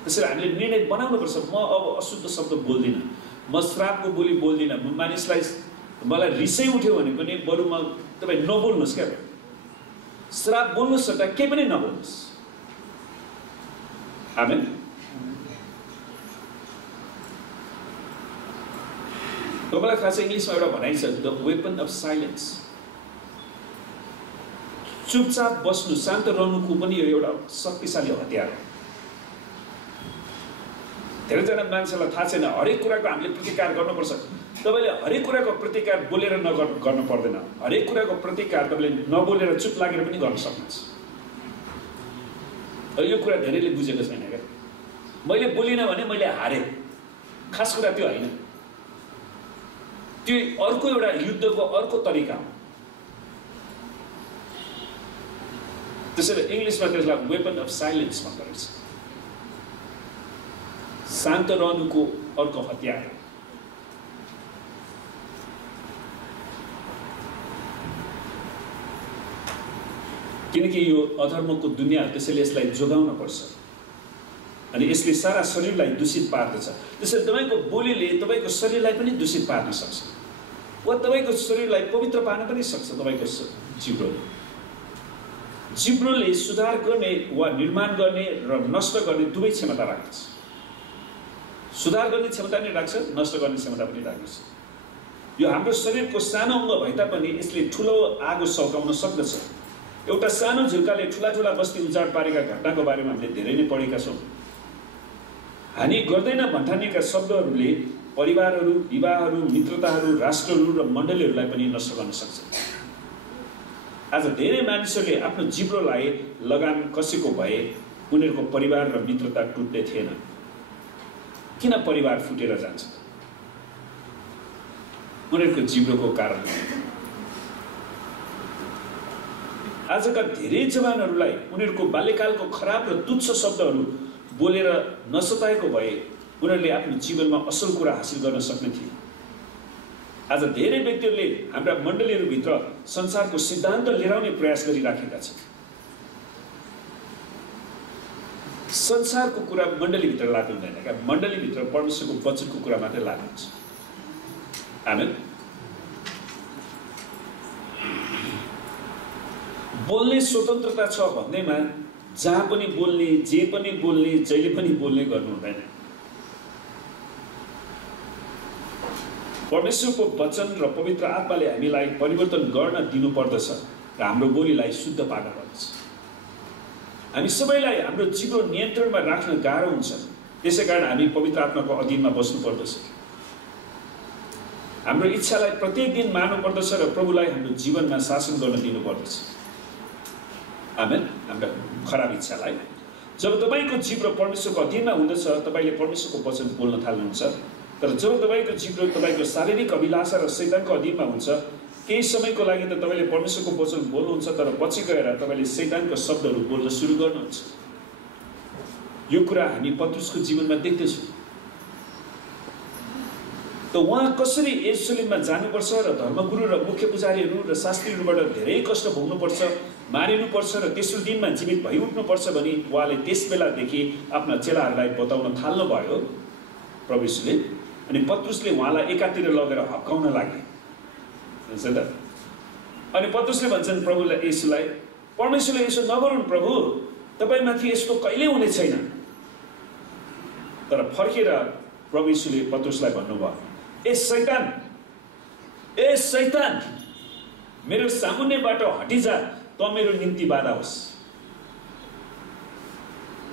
त्यसैले हामीले निर्णय बनाउनुपर्छ। म अब अशुद्ध शब्द बोल्दिनँ, म श्रापको बोली बोल्दिनँ। मानिसलाई मलाई रिसै उठ्यो भने पनि बरु तपाईँ नबोल्नुहोस् क्या, श्राप बोल्नुहोस् त केही पनि नबोल्नुहोस्। आमेन। तपाईँलाई थाहा छ इङ्ग्लिसमा एउटा भनाइ छ, द वेपन अफ साइलेन्स। चुपचाप बस्नु, शान्त रहनुको पनि यो एउटा शक्तिशाली हतियार हो। धेरैजना मान्छेलाई थाहा छैन, हरेक कुराको हामीले प्रतिकार गर्नुपर्छ। तपाईँले हरेक कुराको प्रतिकार बोलेर गर्नु पर्दैन, हरेक कुराको प्रतिकार तपाईँले नबोलेर चुप लागेर पनि गर्न सक्नुहुन्छ। यो कुरा धेरैले बुझेको छैन क्या। मैले बोलिनँ भने मैले हारेँ, खास कुरा त्यो होइन। त्यो अर्को एउटा युद्धको अर्को तरिका हो। त्यसैले इङ्ग्लिसमा त्यसलाई वेपन अफ साइलेन्स भन्दो रहेछ। शान्त रहनुको अर्को हतियार। किनकि यो अधर्मको दुनियाँ, त्यसैले यसलाई जोगाउन पर्छ अनि यसले सारा शरीरलाई दूषित पार्दछ। त्यसैले तपाईँको बोलीले तपाईँको शरीरलाई पनि दूषित पार्न सक्छ वा तपाईँको शरीरलाई पवित्र पार्न पनि सक्छ। तपाईँको जिब्रोले सुधार गर्ने वा निर्माण गर्ने र नष्ट गर्ने दुवै क्षमता राख्दछ। सुधार गर्ने क्षमता पनि राख्छ, नष्ट गर्ने क्षमता पनि राख्दछ। यो हाम्रो शरीरको सानो अङ्ग भए तापनि यसले ठुलो आगो सल्काउन सक्दछ। एउटा सानो झुल्काले ठुला ठुला बस्ती उजाड पारेका घटनाको बारेमा हामीले धेरै नै पढेका छौँ। हानि गर्दैन भन्ठानिएका शब्दहरूले परिवारहरू, विवाहहरू, मित्रताहरू, राष्ट्रहरू र मण्डलीहरूलाई पनि नष्ट गर्न सक्छ। आज धेरै मानिसहरूले आफ्नो जिब्रोलाई लगाम कसेको भए उनीहरूको परिवार र मित्रता टुट्ने थिएन। किन परिवार फुटेर जान्छ? उनीहरूको जिब्रोको कारण। आजका धेरै जवानहरूलाई उनीहरूको बाल्यकालको खराब र तुच्छ शब्दहरू बोलेर नसताएको भए उनीहरूले आफ्नो जीवनमा असल कुरा हासिल गर्न सक्ने थिए। आज धेरै व्यक्तिहरूले हाम्रा मण्डलीहरूभित्र संसारको सिद्धान्त लिएर प्रयास गरिराखेका छन्। संसारको कुरा मण्डलीभित्र लागु हुँदैन क्या, मण्डलीभित्र परमेश्वरको वचनको कुरा मात्रै लागु हुन्छ। आमेन। बोल्ने स्वतन्त्रता छ भन्दैमा जहाँ पनि बोल्ने, जे पनि बोल्ने, जहिले पनि बोल्ने गर्नु हुँदैन। परमेश्वरको वचन र पवित्र आत्माले हामीलाई परिवर्तन गर्न दिनुपर्दछ र हाम्रो बोलीलाई शुद्ध पार्न पर्दछ। हामी सबैलाई हाम्रो जिब्रो नियन्त्रणमा राख्न गाह्रो हुन्छ, त्यसै कारण हामी पवित्र आत्माको अधीनमा बस्नु पर्दछ। हाम्रो इच्छालाई प्रत्येक दिन मार्नु पर्दछ र प्रभुलाई हाम्रो जीवनमा शासन गर्न दिनुपर्दछ। आमेन। हाम्रो खराब इच्छालाई। जब तपाईँको जिब्रो परमेश्वरको अधीनमा हुँदछ तपाईँले परमेश्वरको वचन बोल्न थाल्नुहुन्छ। तर जब तपाईँको जिब्रो तपाईँको शारीरिक अभिलाषा र शैतानको अधीनमा हुन्छ, केही समयको लागि त तपाईँले परमेश्वरको वचन बोल्नुहुन्छ, तर पछि गएर तपाईँले शैतानको शब्दहरू बोल्न सुरु गर्नुहुन्छ। यो कुरा हामी पत्रुसको जीवनमा देख्दछौँ। त उहाँ कसरी यरुशलेममा जानुपर्छ र धर्मगुरु र मुख्य पुजारीहरू र शास्त्रीहरूबाट धेरै कष्ट भोग्नुपर्छ, मारिनुपर्छ र तेस्रो दिनमा जीवित भइउठ्नुपर्छ भनी उहाँले त्यस बेलादेखि आफ्ना चेलाहरूलाई बताउन थाल्नुभयो प्रभु यीशुले। अनि पत्रुसले उहाँलाई एकातिर लगेर हप्काउन लागे। अनि पत्रुसले भन्छन् प्रभुलाई, यीशुलाई, परमेश्वरले यसो नगरून् प्रभु, तपाईँमाथि यस्तो कहिले हुने छैन। तर फर्केर प्रभु यीशुले पत्रुसलाई भन्नुभयो, ए शैतान, मेरो सामुन्नेबाट हटिजा, त मेरो निम्ति बाधा होस्।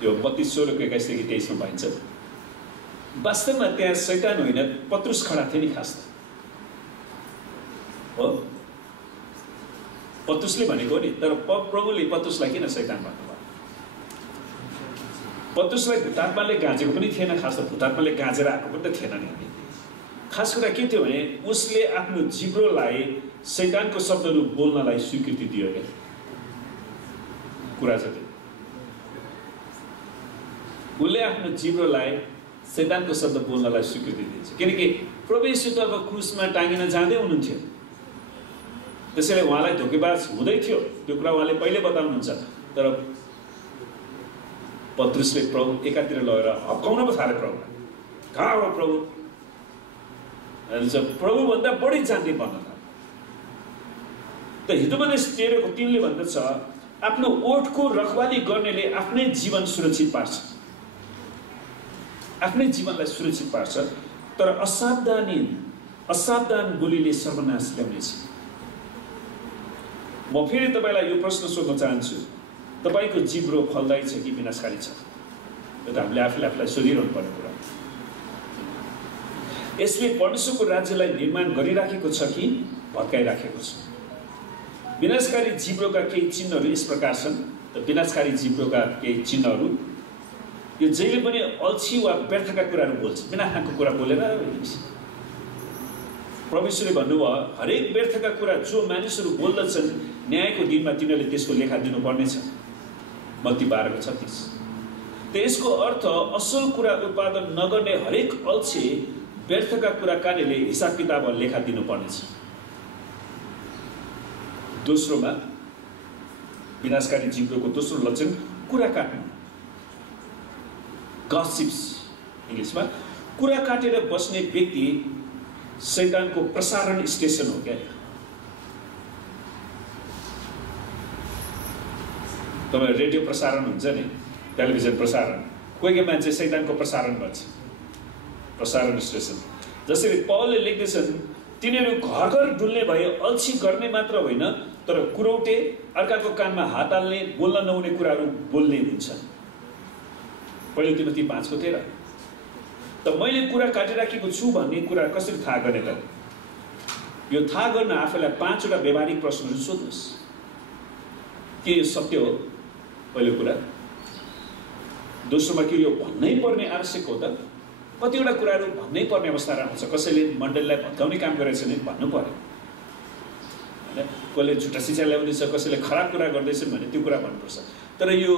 यो 32:16-21 23 मा भन्छ। वास्तवमा त्यहाँ शैतान होइन, पत्रुस खडा थियो नि खास हो। पत्रुसले भनेको नि, तर प्रभुले पत्रुसलाई किन शैतान भन्नुभयो? पत्रुसलाई भूतात्माले गाँजेको पनि थिएन, खास त भूतात्माले गाँजेर आएको पनि त थिएन नि। खास कुरा के थियो भने उसले आफ्नो जिब्रोलाई शैतानको शब्दहरू बोल्नलाई स्वीकृति दियो क्या। कुरा चाहिँ उसले आफ्नो जिब्रोलाई शैतानको शब्द बोल्नलाई स्वीकृति दिन्छ, किनकि प्रभु येशू त अब क्रुसमा टाँगिन जाँदै हुनुहुन्थ्यो। त्यसैले उहाँलाई धोकेबाज हुँदै थियो, त्यो कुरा उहाँले पहिले बताउनुहुन्छ। तर पत्रुसले प्रभु एकातिर लगेर हप्काउन पो थाले प्रभुलाई। कहाँ हो प्रभु? प्रभुभन्दा बढी जान्ने भन्न थाल्यो। त हितोपदेश 13:3 भन्दछ, आफ्नो ओठको रखवाली गर्नेले आफ्नै जीवन सुरक्षित पार्छ, आफ्नै जीवनलाई सुरक्षित पार्छ, तर असावधान बोलीले सर्वनाश ल्याउनेछ। म फेरि तपाईलाई यो प्रश्न सोध्न चाहन्छु, तपाईको जिब्रो फलदायी छ कि विनाशकारी छ? यो त हामीले आफूलाई सोधिरहनु पर्ने कुरा। यसले परमेश्वरको राज्यलाई निर्माण गरिराखेको छ कि भत्काइराखेको छ? विनाशकारी जिब्रोका केही चिन्हहरू यस प्रकार छन्। त विनाशकारी जिब्रोका केही चिन्हहरू, यो जहिले पनि अल्छी वा व्यर्थका कुराहरू बोल्छ, बिना खाएको कुरा बोलेर परमेश्वरले भन्नुभयो, हरेक व्यर्थका कुरा जो मानिसहरू बोल्दछन् न्यायको दिनमा तिनीहरूले त्यसको लेखा दिनुपर्नेछ। मत्ती 12:36। त यसको अर्थ असल कुरा उत्पादन नगर्ने हरेक अल्छी व्यर्थका कुरा कानेले हिसाब किताब लेखा दिनुपर्नेछ। दोस्रोमा विनाशकारी जिब्रोको दोस्रो लक्षण कुरा काट्नु, गसिप्स इङ्ग्लिसमा। कुरा काटेर बस्ने व्यक्ति शैतानको प्रसारण स्टेसन हो क्या। तपाईँ रेडियो प्रसारण हुन्छ नि, टेलिभिजन प्रसारण, कोही मान्छे शैतानको प्रसारण गर्छ, प्रसारण स्टेसन। जसरी पौलले लेख्दैछन्, तिनीहरू घर घर डुल्ने भए अल्छी गर्ने मात्र होइन, तर कुरौटे, अर्काको कानमा हात हाल्ने, बोल्न नहुने कुराहरू बोल्ने हुन्छन्। पहिलो तिमोथी 5:13। त मैले कुरा काटिराखेको छु भन्ने कुरा कसरी थाहा गर्ने त? यो थाहा गर्न आफूलाई 5वटा व्यवहारिक प्रश्नहरू सोध्नुहोस्। के यो सत्य हो? पहिलो कुरा। दोस्रोमा, के यो भन्नै पर्ने आवश्यक हो त? कतिवटा कुराहरू भन्नै पर्ने अवस्था आउँछ। कसैले मण्डलीलाई भत्काउने काम गरेछ भने भन्नु पर्यो, होइन? कसैले झुटा शिक्षा ल्याउँदैछ, कसैले खराब कुरा गर्दैछन् भने त्यो कुरा भन्नुपर्छ। तर यो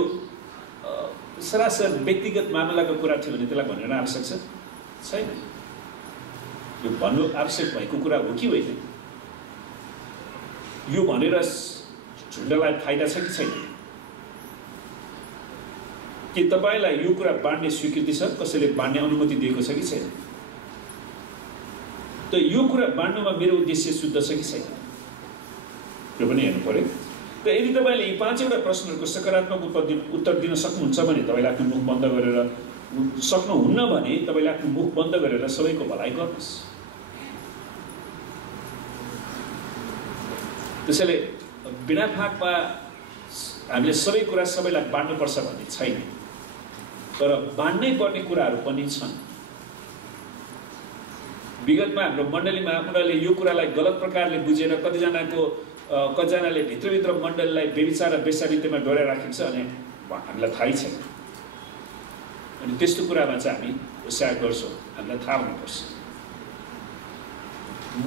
सरासर व्यक्तिगत मामलाको कुरा थियो भने त्यसलाई भनेर आवश्यक छैन। यो भन्नु आवश्यक भएको कुरा हो कि होइन? यो भनेर झुन्डलाई फाइदा छ कि छैन? के तपाईलाई यो कुरा बाँड्ने स्वीकृति छ? कसैले बाँड्ने अनुमति दिएको छ कि छैन? त यो कुरा बाँड्नुमा मेरो उद्देश्य शुद्ध छ कि छैन? त्यो पनि हेर्नु पर्यो। त यदि तपाईले यी 5वटा प्रश्नहरूको सकारात्मक उत्तर दिन सक्नुहुन्छ भने तपाईले आफ्नो मुख बन्द गरेर, सक्नुहुन्न भने तपाईले आफ्नो मुख बन्द गरेर सबैको भलाइ गर्नुहोस्। त्यसैले बिना फाँकमा हामीले सबै कुरा सबैलाई बाँड्नुपर्छ भन्ने छैन, तर बाँड्नै पर्ने कुराहरू पनि छन्। विगतमा हाम्रो मण्डलीमा उनीहरूले यो कुरालाई गलत प्रकारले बुझेर कतिजनाले भित्रभित्र मण्डलीलाई व्यभिचार र वेश्यावृत्तिमा डोर्याइराखेको छ अनि हामीलाई थाहै छैन। अनि त्यस्तो कुरामा चाहिँ हामी होसियार गर्छौँ, हामीलाई थाहा हुनुपर्छ।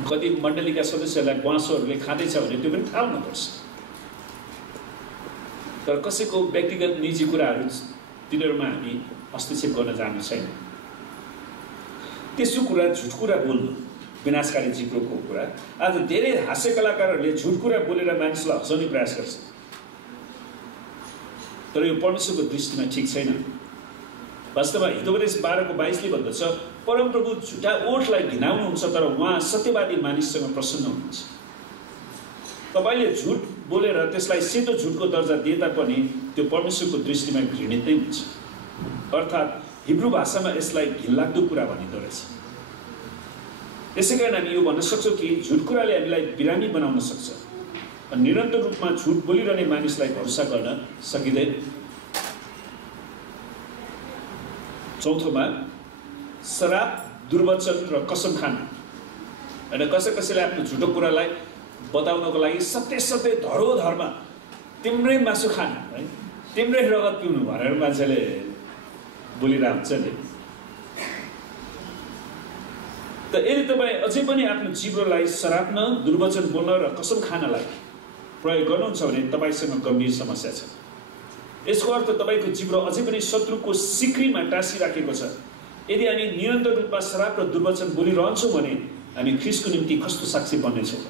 कति मण्डलीका सदस्यहरूलाई गुवासोहरूले खाँदैछ भने त्यो पनि थाहा हुनुपर्छ। तर कसैको व्यक्तिगत निजी कुराहरू तिनीहरूमा हामी हस्तक्षेप गर्न जानु छैन। त्यसो कुरा झुट कुरा बोल्नु विनाशकारी जिब्रोको कुरा। आज धेरै हास्य कलाकारहरूले झुट कुरा बोलेर मानिसलाई हँसाउने प्रयास गर्छ, तर यो परमेश्वरको दृष्टिमा ठिक छैन। वास्तवमा हितोपदेश 12:22 भन्दछ, परमप्रभु झुटा ओठलाई घिनाउनुहुन्छ, तर उहाँ सत्यवादी मानिससँग प्रसन्न हुनुहुन्छ। तपाईले झुट बोलेर त्यसलाई सेतो झुटको दर्जा दिए तापनि त्यो परमेश्वरको दृष्टिमा घृणित नै हुन्छ। अर्थात् हिब्रू भाषामा यसलाई घिनलाग्दो कुरा भनिँदो रहेछ। यसैकारण हामी यो भन्न सक्छौँ कि झुट कुराले हामीलाई बिरामी बनाउन सक्छ। निरन्तर रूपमा झुट बोलिरहने मानिसलाई भरोसा गर्न सकिँदैन। चौथोमा शराब, दुर्वचन र कसम खान। होइन, कसैले आफ्नो झुटो कुरालाई बताउनको लागि सत्य धरोधरमा तिम्रै मासु खान, है, तिम्रै रगत पिउनु भनेर मान्छेले बोलिरहेको हुन्छ नि। त यदि तपाईँ अझै पनि आफ्नो जिब्रोलाई सराप्न, दुर्वचन बोल्न र कसम खानलाई प्रयोग गर्नुहुन्छ भने तपाईँसँग गम्भीर समस्या छ। यसको अर्थ तपाईँको जिब्रो अझै पनि शत्रुको सिक्रीमा टाँसिराखेको छ। यदि हामी निरन्तर रूपमा शराब र दुर्वचन बोलिरहन्छौँ भने हामी ख्रीष्टको निम्ति कस्तो साक्षी बन्नेछौँ?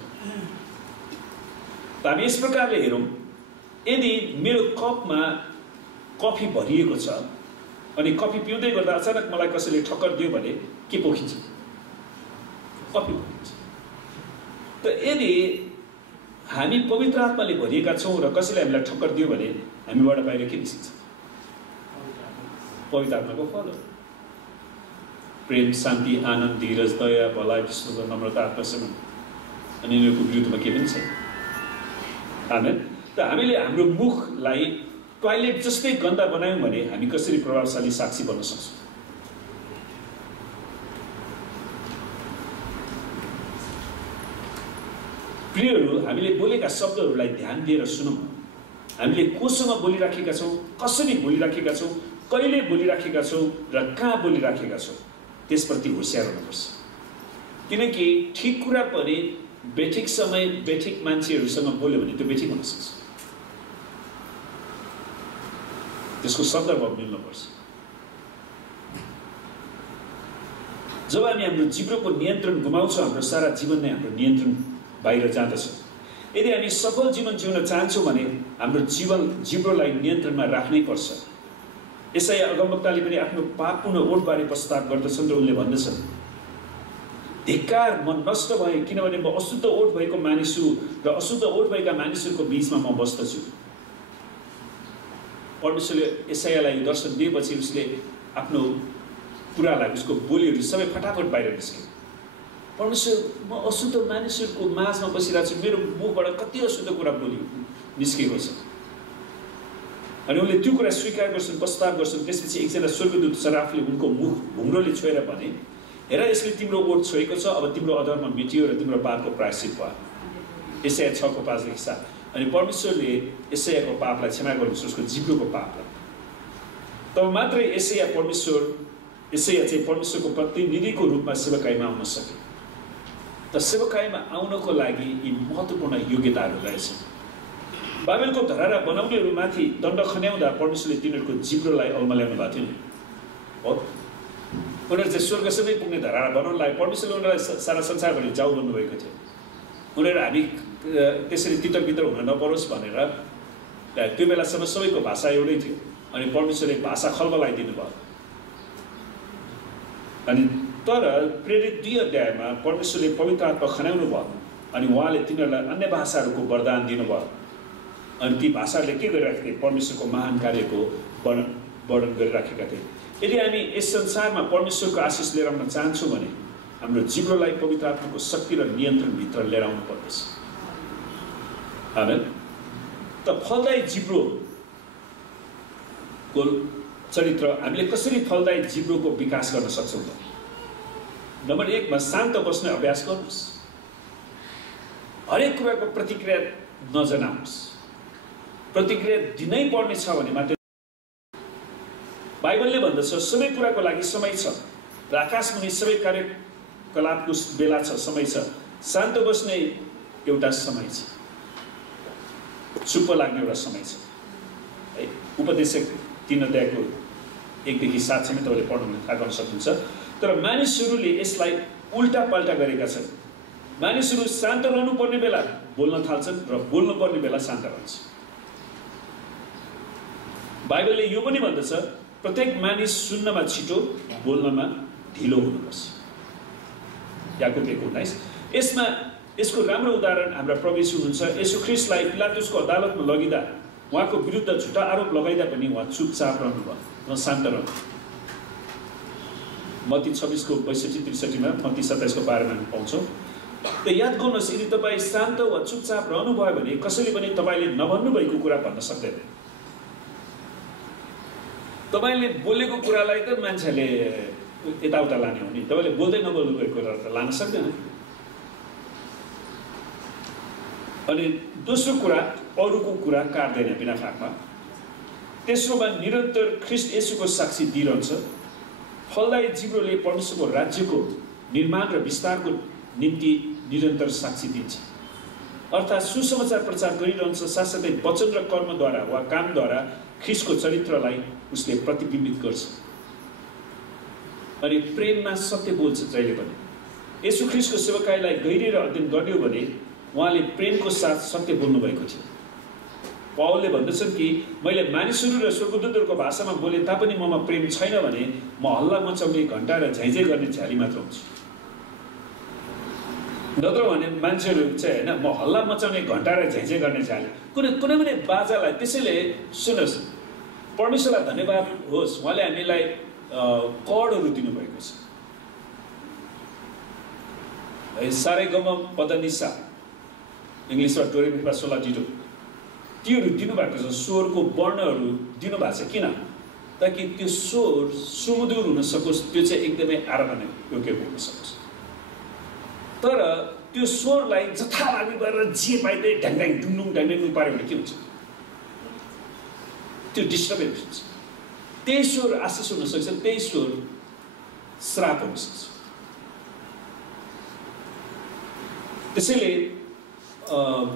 त हामी यस प्रकारले हेरौँ, यदि मेरो कपमा कफी भरिएको छ अनि कफी पिउँदै गर्दा अचानक मलाई कसैले ठक्कर दियो भने के पोखिन्छ? कफी पोखिन्छ। त यदि हामी पवित्र आत्माले भरिएका छौँ र कसैले हामीलाई ठक्कर दियो भने हामीबाट बाहिर के निस्किन्छ? पवित्र आत्माको फल हो। प्रेम, शान्ति, आनन्द, धीरज, दया, भलाइ, विश्वास, नम्रता, आत्मसंयम, अनि यिनीहरूको विरुद्धमा के पनि छैन। आमेन। त हामीले हाम्रो मुखलाई टोयलेट जस्तै गन्दा बनायौँ भने हामी कसरी प्रभावशाली साक्षी बन्न सक्छौँ? प्रियहरू, हामीले बोलेका शब्दहरूलाई ध्यान दिएर सुनौँ। हामीले कोसँग बोलिराखेका छौँ, कसरी बोलिराखेका छौँ, कहिले बोलिराखेका छौँ र कहाँ बोलिराखेका छौँ, त्यसप्रति होशियार हुनुपर्छ। किनकि ठिक कुरा पनि बेठिक समय बेठिक मान्छेहरूसँग बोल्यो भने त्यो बेठिक हुन सक्छ। त्यसको सन्दर्भ मिल्नुपर्छ। जब हामी हाम्रो जिब्रोको नियन्त्रण गुमाउँछौँ, हाम्रो सारा जीवन नै हाम्रो नियन्त्रण बाहिर जाँदछ। यदि हामी सफल जीवन जिउन चाहन्छौँ भने हाम्रो जिब्रोलाई नियन्त्रणमा राख्नै पर्छ। यसैया अगमवक्ताले पनि आफ्नो पापपूर्ण ओठबारे प्रस्ताव गर्दछन् र उनले भन्दछन्, धिक्कार, म नष्ट भएँ, किनभने म अशुद्ध ओठ भएको मानिस हुँ र अशुद्ध ओठ भएका मानिसहरूको बीचमा म बस्दछु। परमेश्वरले यसैयालाई दर्शन दिएपछि उसले आफ्नो कुरालाई, उसको बोलीहरू सबै फटाफट बाहिर निस्क्यो। परमेश्वर, म अशुद्ध मानिसहरूको माझमा बसिरहेको छु, मेरो मुखबाट कति अशुद्ध कुरा निस्केको छ। अनि उनले त्यो कुरा स्वीकार गर्छन्, प्रस्ताव गर्छन्। त्यसपछि एकजना स्वर्गदूत सराफले उनको मुख भुङ्रोले छोएर भने, हेर, यसले तिम्रो ओठ छोएको छ, अब तिम्रो अधर्म मेटियो र तिम्रो पापको प्रायश्चित भयो। यसैया 6:5 7। अनि परमेश्वरले यसैयाको पापलाई क्षमा गर्नुहुन्छ, उसको जिब्रोको पापलाई। तब मात्रै यसैया चाहिँ परमेश्वरको प्रतिनिधिको रूपमा सेवकाईमा आउन सके। त सेवकाईमा आउनको लागि यी महत्त्वपूर्ण योग्यताहरू रहेछन्। बाबेलको धरारा बनाउनेहरूमाथि दण्ड खन्याउँदा परमेश्वरले तिनीहरूको जिब्रोलाई अल्मल्याउनु भएको थियो नि, हो। उनीहरू चाहिँ स्वर्गसम्मै पुग्ने धरारा बनाउन लागि परमेश्वरले उनीहरूलाई सारा संसारभरि जाऊ भन्नुभएको थियो। उनीहरू हामी त्यसरी तितर-बितर हुन नपरोस् भनेर त्यो बेलासम्म सबैको भाषा एउटै थियो। अनि परमेश्वरले भाषा खलबलाइदिनु भयो। अनि तर प्रेरित 2 अध्यायमा परमेश्वरले पवित्र आत्मा खन्याउनु भयो अनि उहाँले तिनीहरूलाई अन्य भाषाहरूको वरदान दिनुभयो। अनि ती भाषाहरूले के गरिरहेका थिए? परमेश्वरको महान कार्यको वर्णन गरिराखेका थिए। यदि हामी यस संसारमा परमेश्वरको आशिष लिएर आउन चाहन्छौँ भने हाम्रो जिब्रोलाई पवित्र आत्माको शक्ति र नियन्त्रणभित्र लिएर आउनु पर्दछ। आमेन। त फलदायी जिब्रोको चरित्र हामीले कसरी फलदायी जिब्रोको विकास गर्न सक्छौँ त? नम्बर 1 मा शान्त बस्ने अभ्यास गर्नुहोस्। हरेक कुराको प्रतिक्रिया नजनाउनुहोस्। प्रतिक्रिया दिनै पर्ने छ भने मात्रै। बाइबलले भन्दछ सबै कुराको लागि समय छ र आकाशमुनि सबै कार्यकलापको बेला छ, समय छ। शान्त बस्ने एउटा समय छ, चुप्प लाग्ने एउटा समय छ। है, उपदेशक 3 अध्यायको 1 देखि 7 सम्म तपाईँले पढ्नु थाहा गर्न सक्नुहुन्छ। तर मानिसहरूले यसलाई उल्टा पाल्टा गरेका छन्। मानिसहरू शान्त रहनुपर्ने बेला बोल्न थाल्छन् र बोल्नुपर्ने बेला शान्त रहन्छ। बाइबलले यो पनि भन्दछ प्रत्येक मानिस सुन्नमा छिटो, बोल्नमा ढिलो हुनुपर्छ। याकुब 1:19। यसको राम्रो उदाहरण हाम्रा प्रभु येशू हुनुहुन्छ। येशू ख्रीष्टलाई पिलातुसको अदालतमा लगिँदा उहाँको विरुद्ध झुटा आरोप लगाइदा पनि उहाँ चुपचाप रहनुभयो, उहाँ शान्त रहनु। मत्ती 26:62-63 मा, मत्ती 27:12 मा पाउँछौँ। त याद गर्नुहोस्, यदि तपाईँ शान्त वा चुपचाप रहनुभयो भने कसैले पनि तपाईँले नभन्नु भएको कुरा भन्न सक्दैन। तपाईँले बोलेको कुरालाई त मान्छेले यताउता लाने हो नि, तपाईँले बोल्दै नबोल्नुको कुरा त लान सक्दैन। अनि दोस्रो कुरा, अरूको कुरा काट्दैन बिना फाकमा। तेस्रोमा निरन्तर ख्रीष्ट येशूको साक्षी दिइरहन्छ। फलदायी जिब्रोले परमेश्वरको राज्यको निर्माण र विस्तारको निम्ति निरन्तर साक्षी दिन्छ, अर्थात् सुसमाचार प्रचार गरिरहन्छ। साथसाथै वचन र कर्मद्वारा वा कामद्वारा ख्रीष्टको चरित्रलाई उसले प्रतिबिम्बित गर्छ। अनि प्रेममा सत्य बोल्छ जहिले पनि। येशू ख्रीष्टको सेवकाईलाई गहिरिएर अध्ययन गर्ने हो भने उहाँले प्रेमको साथ सत्य बोल्नु भएको थियो। पावलले भन्दछन् कि मैले मानिसहरू र स्वर्गदूतहरूको भाषामा बोले तापनि ममा प्रेम छैन भने म हल्ला मचाउने घण्टा र झैँझै गर्ने झ्याली मात्र हुन्छु। नत्र भने मान्छेहरू चाहिँ होइन, म हल्ला मचाउने घण्टा र झैँझै गर्ने झ्याली, कुनै पनि बाजालाई। त्यसैले सुन्नुहोस्, परमेश्वरलाई धन्यवाद होस्, उहाँले हामीलाई करहरू दिनुभएको छ। सारेगम पदनिसा, इङ्ग्लिसमा डोरेमिफा सोलाटिडो, तीहरू दिनुभएको छ। स्वरको वर्णहरू दिनुभएको छ। किन? ताकि त्यो स्वर सुमधुर हुन सकोस्, त्यो चाहिँ एकदमै आराधना योग्य हुन सकोस्। तर त्यो स्वरलाई जथाभावी गरेर जे पाइँदै ढ्याङढ्याङ डुङडुङ ढ्याङढ्याङ पाऱ्यो भने के हुन्छ? त्यो डिस्टर्बेन्स हुन्छ। त्यही स्वर आशिष हुन सक्छ, त्यही स्वर श्राप हुन सक्छ। त्यसैले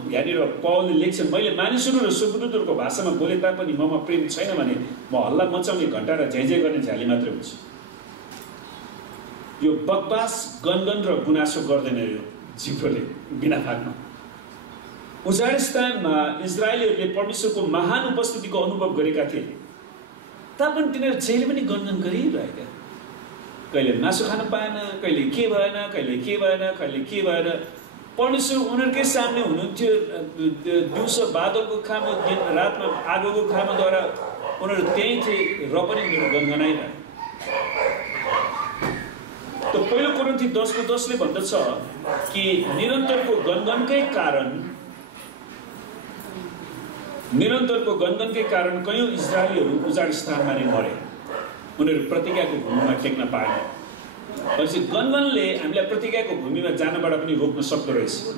यहाँनिर पावलले लेख्छन्, मैले मानिसहरू र स्वर्गदूतहरूको भाषामा बोले तापनि ममा प्रेम छैन भने म हल्ला मचाउने घण्टा र झैँझै गर्ने झ्याली मात्रै हुन्छु। यो बकवास, गनगन र गुनासो गर्दैन यो जिब्रोले बिना फाकमा। उजाड स्थानमा इजरायलीहरूले परमेश्वरको महान उपस्थितिको अनुभव गरेका थिए, तापनि तिनीहरू जहिले पनि गनगन गरिरहेका। कहिले मासु खान पाएन, कहिले के भएन, कहिले के भएन, कहिले के भएन। परमेश्वर उनीहरूकै सामने हुनुहुन्थ्यो। दिउँसो बादलको खामा, दिन रातमा आगोको खामाद्वारा उनीहरू त्यहीँ थिए, र पनि उनीहरू गनगनाइरहे। त पहिलो कोरिन्थी 10:10 भन्दछ कि निरन्तरको गनगनकै कारण कयौं इजरायलीहरू उजाड स्थानमा नै मरे। उनीहरू प्रतिज्ञाको भूमिमा टेक्न पाएन। भनेपछि गनगनले हामीलाई प्रतिज्ञाको भूमिमा जानबाट पनि रोक्न सक्दो रहेछ।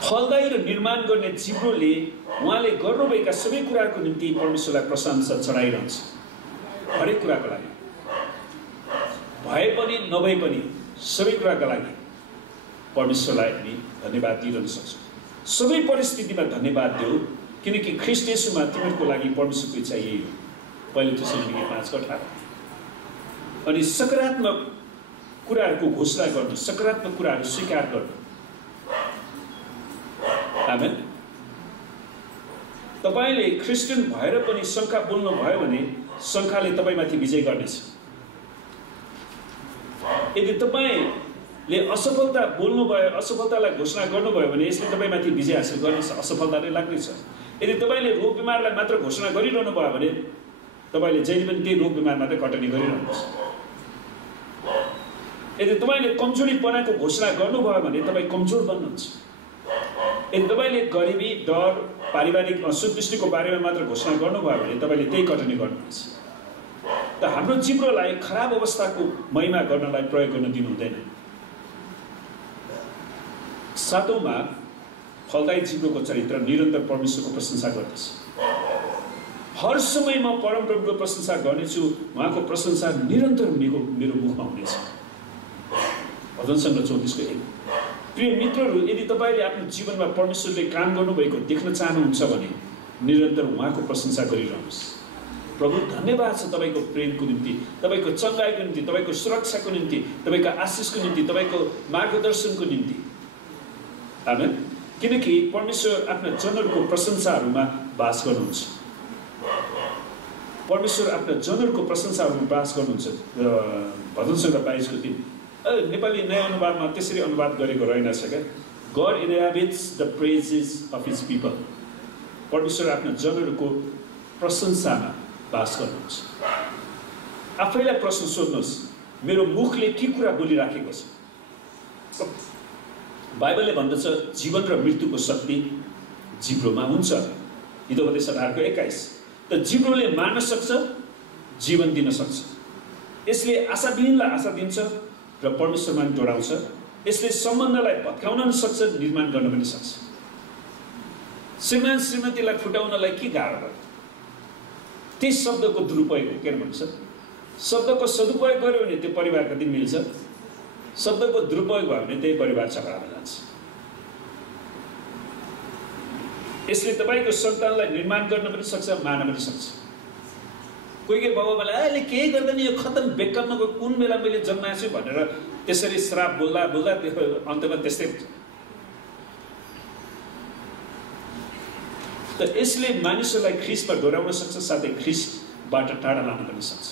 फलदायी र निर्माण गर्ने जिब्रोले उहाँले गर्नुभएका सबै कुराको निम्ति परमेश्वरलाई प्रशंसा चढाइरहन्छ। हरेक कुराको लागि, भए पनि नभए पनि सबै कुराको लागि परमेश्वरलाई हामी धन्यवाद दिइरहन सक्छौँ। सबै परिस्थितिमा धन्यवाद देऊ, किनकि ख्रीष्ट येशूमा तिमीहरूको लागि परमेश्वरको इच्छा यही हो। पहिलो तेसलोनिके 5:18। अनि सकारात्मक कुराहरूको घोषणा गर्नु, सकारात्मक कुराहरू स्वीकार गर्नु। आमेन। तपाईले क्रिस्चियन भएर पनि शङ्का बोल्नु भयो भने शङ्काले तपाईमाथि विजय गर्नेछ। यदि तपाईले असफलता बोल्नु भयो, असफलतालाई घोषणा गर्नुभयो भने यसले तपाईमाथि विजय हासिल गर्नेछ, असफलता नै लाग्नेछ। यदि तपाईले रोग बिमारलाई मात्र घोषणा गरिरहनु भयो भने तपाईले जहिले पनि त्यही रोग बिमार मात्रै कटनी गरिरहनुहुन्छ। यदि तपाईले कमजोरीपनाको घोषणा गर्नुभयो भने तपाईँ कमजोर बन्नुहुन्छ। यदि तपाईले गरिबी, डर, पारिवारिक असन्तुष्टिको बारेमा मात्र घोषणा गर्नुभयो भने तपाईले त्यही कटनी गर्नुहुन्छ। त हाम्रो जिब्रोलाई खराब अवस्थाको महिमा गर्नलाई प्रयोग गर्न दिनु हुँदैन। सातौँमा फलदायी जिब्रोको चरित्र निरन्तर परमेश्वरको प्रशंसा गर्दछ। हर समय म परमप्रभुको प्रशंसा गर्नेछु, उहाँको प्रशंसा निरन्तर मेरो मुखमा हुनेछ। भजन सङ्ग्रह 34:1। प्रिय मित्रहरू, यदि तपाईले आफ्नो जीवनमा परमेश्वरले काम गर्नुभएको देख्न चाहनुहुन्छ भने निरन्तर उहाँको प्रशंसा गरिरहनुहोस्। प्रभु धन्यवाद छ तपाईँको प्रेमको निम्ति, तपाईँको चङ्गाइको निम्ति, तपाईँको सुरक्षाको निम्ति, तपाईँको आशिषको निम्ति, तपाईँको मार्गदर्शनको निम्ति। आमेन। किनकि परमेश्वर आफ्ना जनहरूको प्रशंसाहरूमा वास गर्नुहुन्छ। परमेश्वर आफ्ना जनहरूको प्रशंसाहरूमा वास गर्नुहुन्छ। भजन सङ्ग्रह 22:3। नेपाली नयाँ अनुवादमा त्यसरी अनुवाद गरेको रहेनछ क्या। God inhabits the praises of his people। परमेश्वर आफ्ना जनहरूको प्रशंसामा वास गर्नुहुन्छ। आफैलाई प्रश्न सोध्नुहोस्, मेरो मुखले के कुरा बोलिराखेको छ? बाइबलले भन्दछ जीवन र मृत्युको शक्ति जिब्रोमा हुन्छ। हितोपदेश अध्यायको 21। त जिब्रोले मार्न सक्छ, जीवन दिन सक्छ। यसले आशाविहीनलाई आशा दिन्छ र परमेश्वरमा जोडाउँछ। यसले सम्बन्धलाई भत्काउन पनि सक्छ, निर्माण गर्न पनि सक्छ। श्रीमान श्रीमतीलाई फुटाउनलाई के गाह्रो भयो? त्यही शब्दको दुरुपयोग के भन्छ? शब्दको सदुपयोग गर्यो भने त्यो परिवार कति मिल्छ, शब्दको दुरुपयोग भयो भने त्यही परिवार झगडामा जान्छ। यसले तपाईँको सन्तानलाई निर्माण गर्न पनि सक्छ, मार्न पनि सक्छ। कोही बाबुआमाले अहिले केही गर्दैन, यो खतम बेकामको कुन बेला मैले जन्माएछु भनेर त्यसरी श्राप बोल्दा बोल्दा त्यो अन्तमा त्यस्तै हुन्छ। त यसले मानिसहरूलाई ख्रिस्टमा डोराउन सक्छ, साथै ख्रिस्टबाट टाढा लान पनि सक्छ।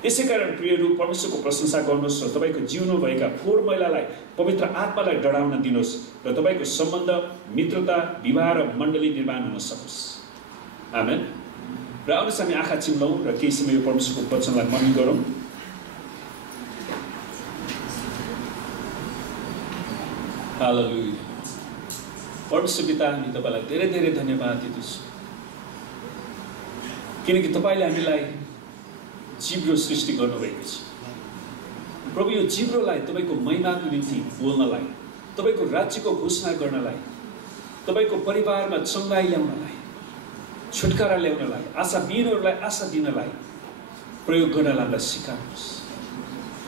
यसै कारण प्रियहरू, परमेश्वरको प्रशंसा गर्नुहोस् र तपाईँको जीवनमा भएका फोहोर मैलालाई पवित्र आत्मालाई डढाउन दिनुहोस् र तपाईँको सम्बन्ध, मित्रता, विवाह र मण्डली निर्माण हुन सकोस्। आमेन। र आउनुहोस् हामी आँखा चिम्लौँ र केही समय यो परमेश्वरको वचनलाई मनन गरौँ। हालेलुया। परमेश्वर पिता, हामी तपाईँलाई धेरै धेरै धन्यवाद दिँदछु, किनकि तपाईँले हामीलाई जिब्रो सृष्टि गर्नुभएको छ। प्रभु, यो जिब्रोलाई तपाईँको महिमाको निम्ति बोल्नलाई, तपाईँको राज्यको घोषणा गर्नलाई, तपाईँको परिवारमा चङ्गाई ल्याउनलाई, छुटकारा ल्याउनलाई, आशाविहीनहरूलाई आशा दिनलाई प्रयोग गर्नलाई हामीलाई सिकाउनुहोस्।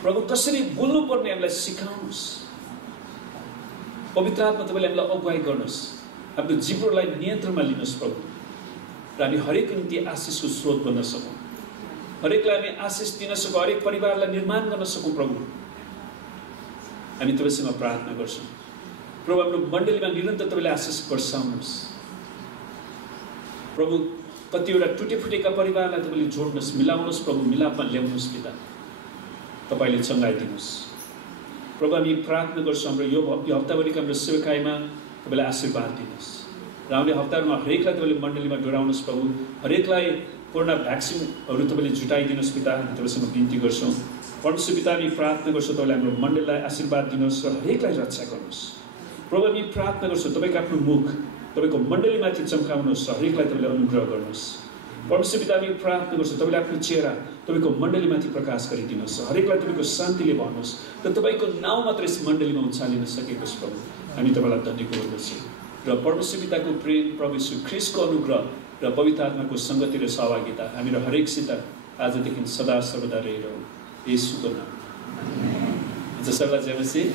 प्रभु, कसरी बोल्नुपर्ने हामीलाई सिकाउनुहोस्। पवित्र आत्मा तपाईँले हामीलाई अगुवाई गर्नुहोस्, हाम्रो जिब्रोलाई नियन्त्रणमा लिनुहोस् प्रभु, र हामी हरेकको निम्ति आशिषको स्रोत बन्न सकौँ, हरेकलाई हामी आशिष दिन सकौँ, हरेक परिवारलाई निर्माण गर्न सकौँ। प्रभु, हामी तपाईँसँग प्रार्थना गर्छौँ। प्रभु, हाम्रो मण्डलीमा निरन्तर तपाईँले आशिष बर्साउनुहोस्। प्रभु, कतिवटा टुटे फुटेका परिवारलाई तपाईँले जोड्नुहोस्, मिलाउनुहोस् प्रभु, मिलापमा ल्याउनुहोस् पिता, तपाईँले चङ्गाइदिनुहोस्। प्रभु, हामी प्रार्थना गर्छौँ हाम्रो यो हप्ताभरिका हाम्रो सेवकाईमा तपाईँले आशीर्वाद दिनुहोस् र आउने हप्ताहरूमा हरेकलाई तपाईँले मण्डलीमा डोराउनुहोस् प्रभु। हरेकलाई कोरोना भ्याक्सिनहरू तपाईँले जुटाइदिनुहोस् पिता, हामी तपाईँसँग बिन्ती गर्छौँ। परमेश्वर पिता, हामी प्रार्थना गर्छौँ तपाईँले हाम्रो मण्डलीलाई आशीर्वाद दिनुहोस् र हरेकलाई रक्षा गर्नुहोस्। प्रभु, हामी प्रार्थना गर्छौँ तपाईँको आफ्नो मुख तपाईँको मण्डलीमाथि चम्काउनुहोस् र हरेकलाई तपाईँले अनुग्रह गर्नुहोस्। परमेश्वर पिता, हामी प्रार्थना गर्छौँ तपाईँले आफ्नो चेहरा तपाईँको मण्डलीमाथि प्रकाश गरिदिनुहोस्, हरेकलाई तपाईँको शान्तिले भन्नुहोस् र तपाईँको नाउँ मात्र यस मण्डलीमा उचालिन सकेको छ प्रभु। हामी तपाईँलाई धन्यवाद गर्छौँ र परमेश्वर पिताको प्रेम, प्रभु यीशु ख्रीष्टको अनुग्रह र पवित्र आत्माको सङ्गति र सहभागिता हामी र हरेकसित आजदेखि सदा सर्वदा रहिरहँ, येशूको नाम। जसलाई जय मसीह।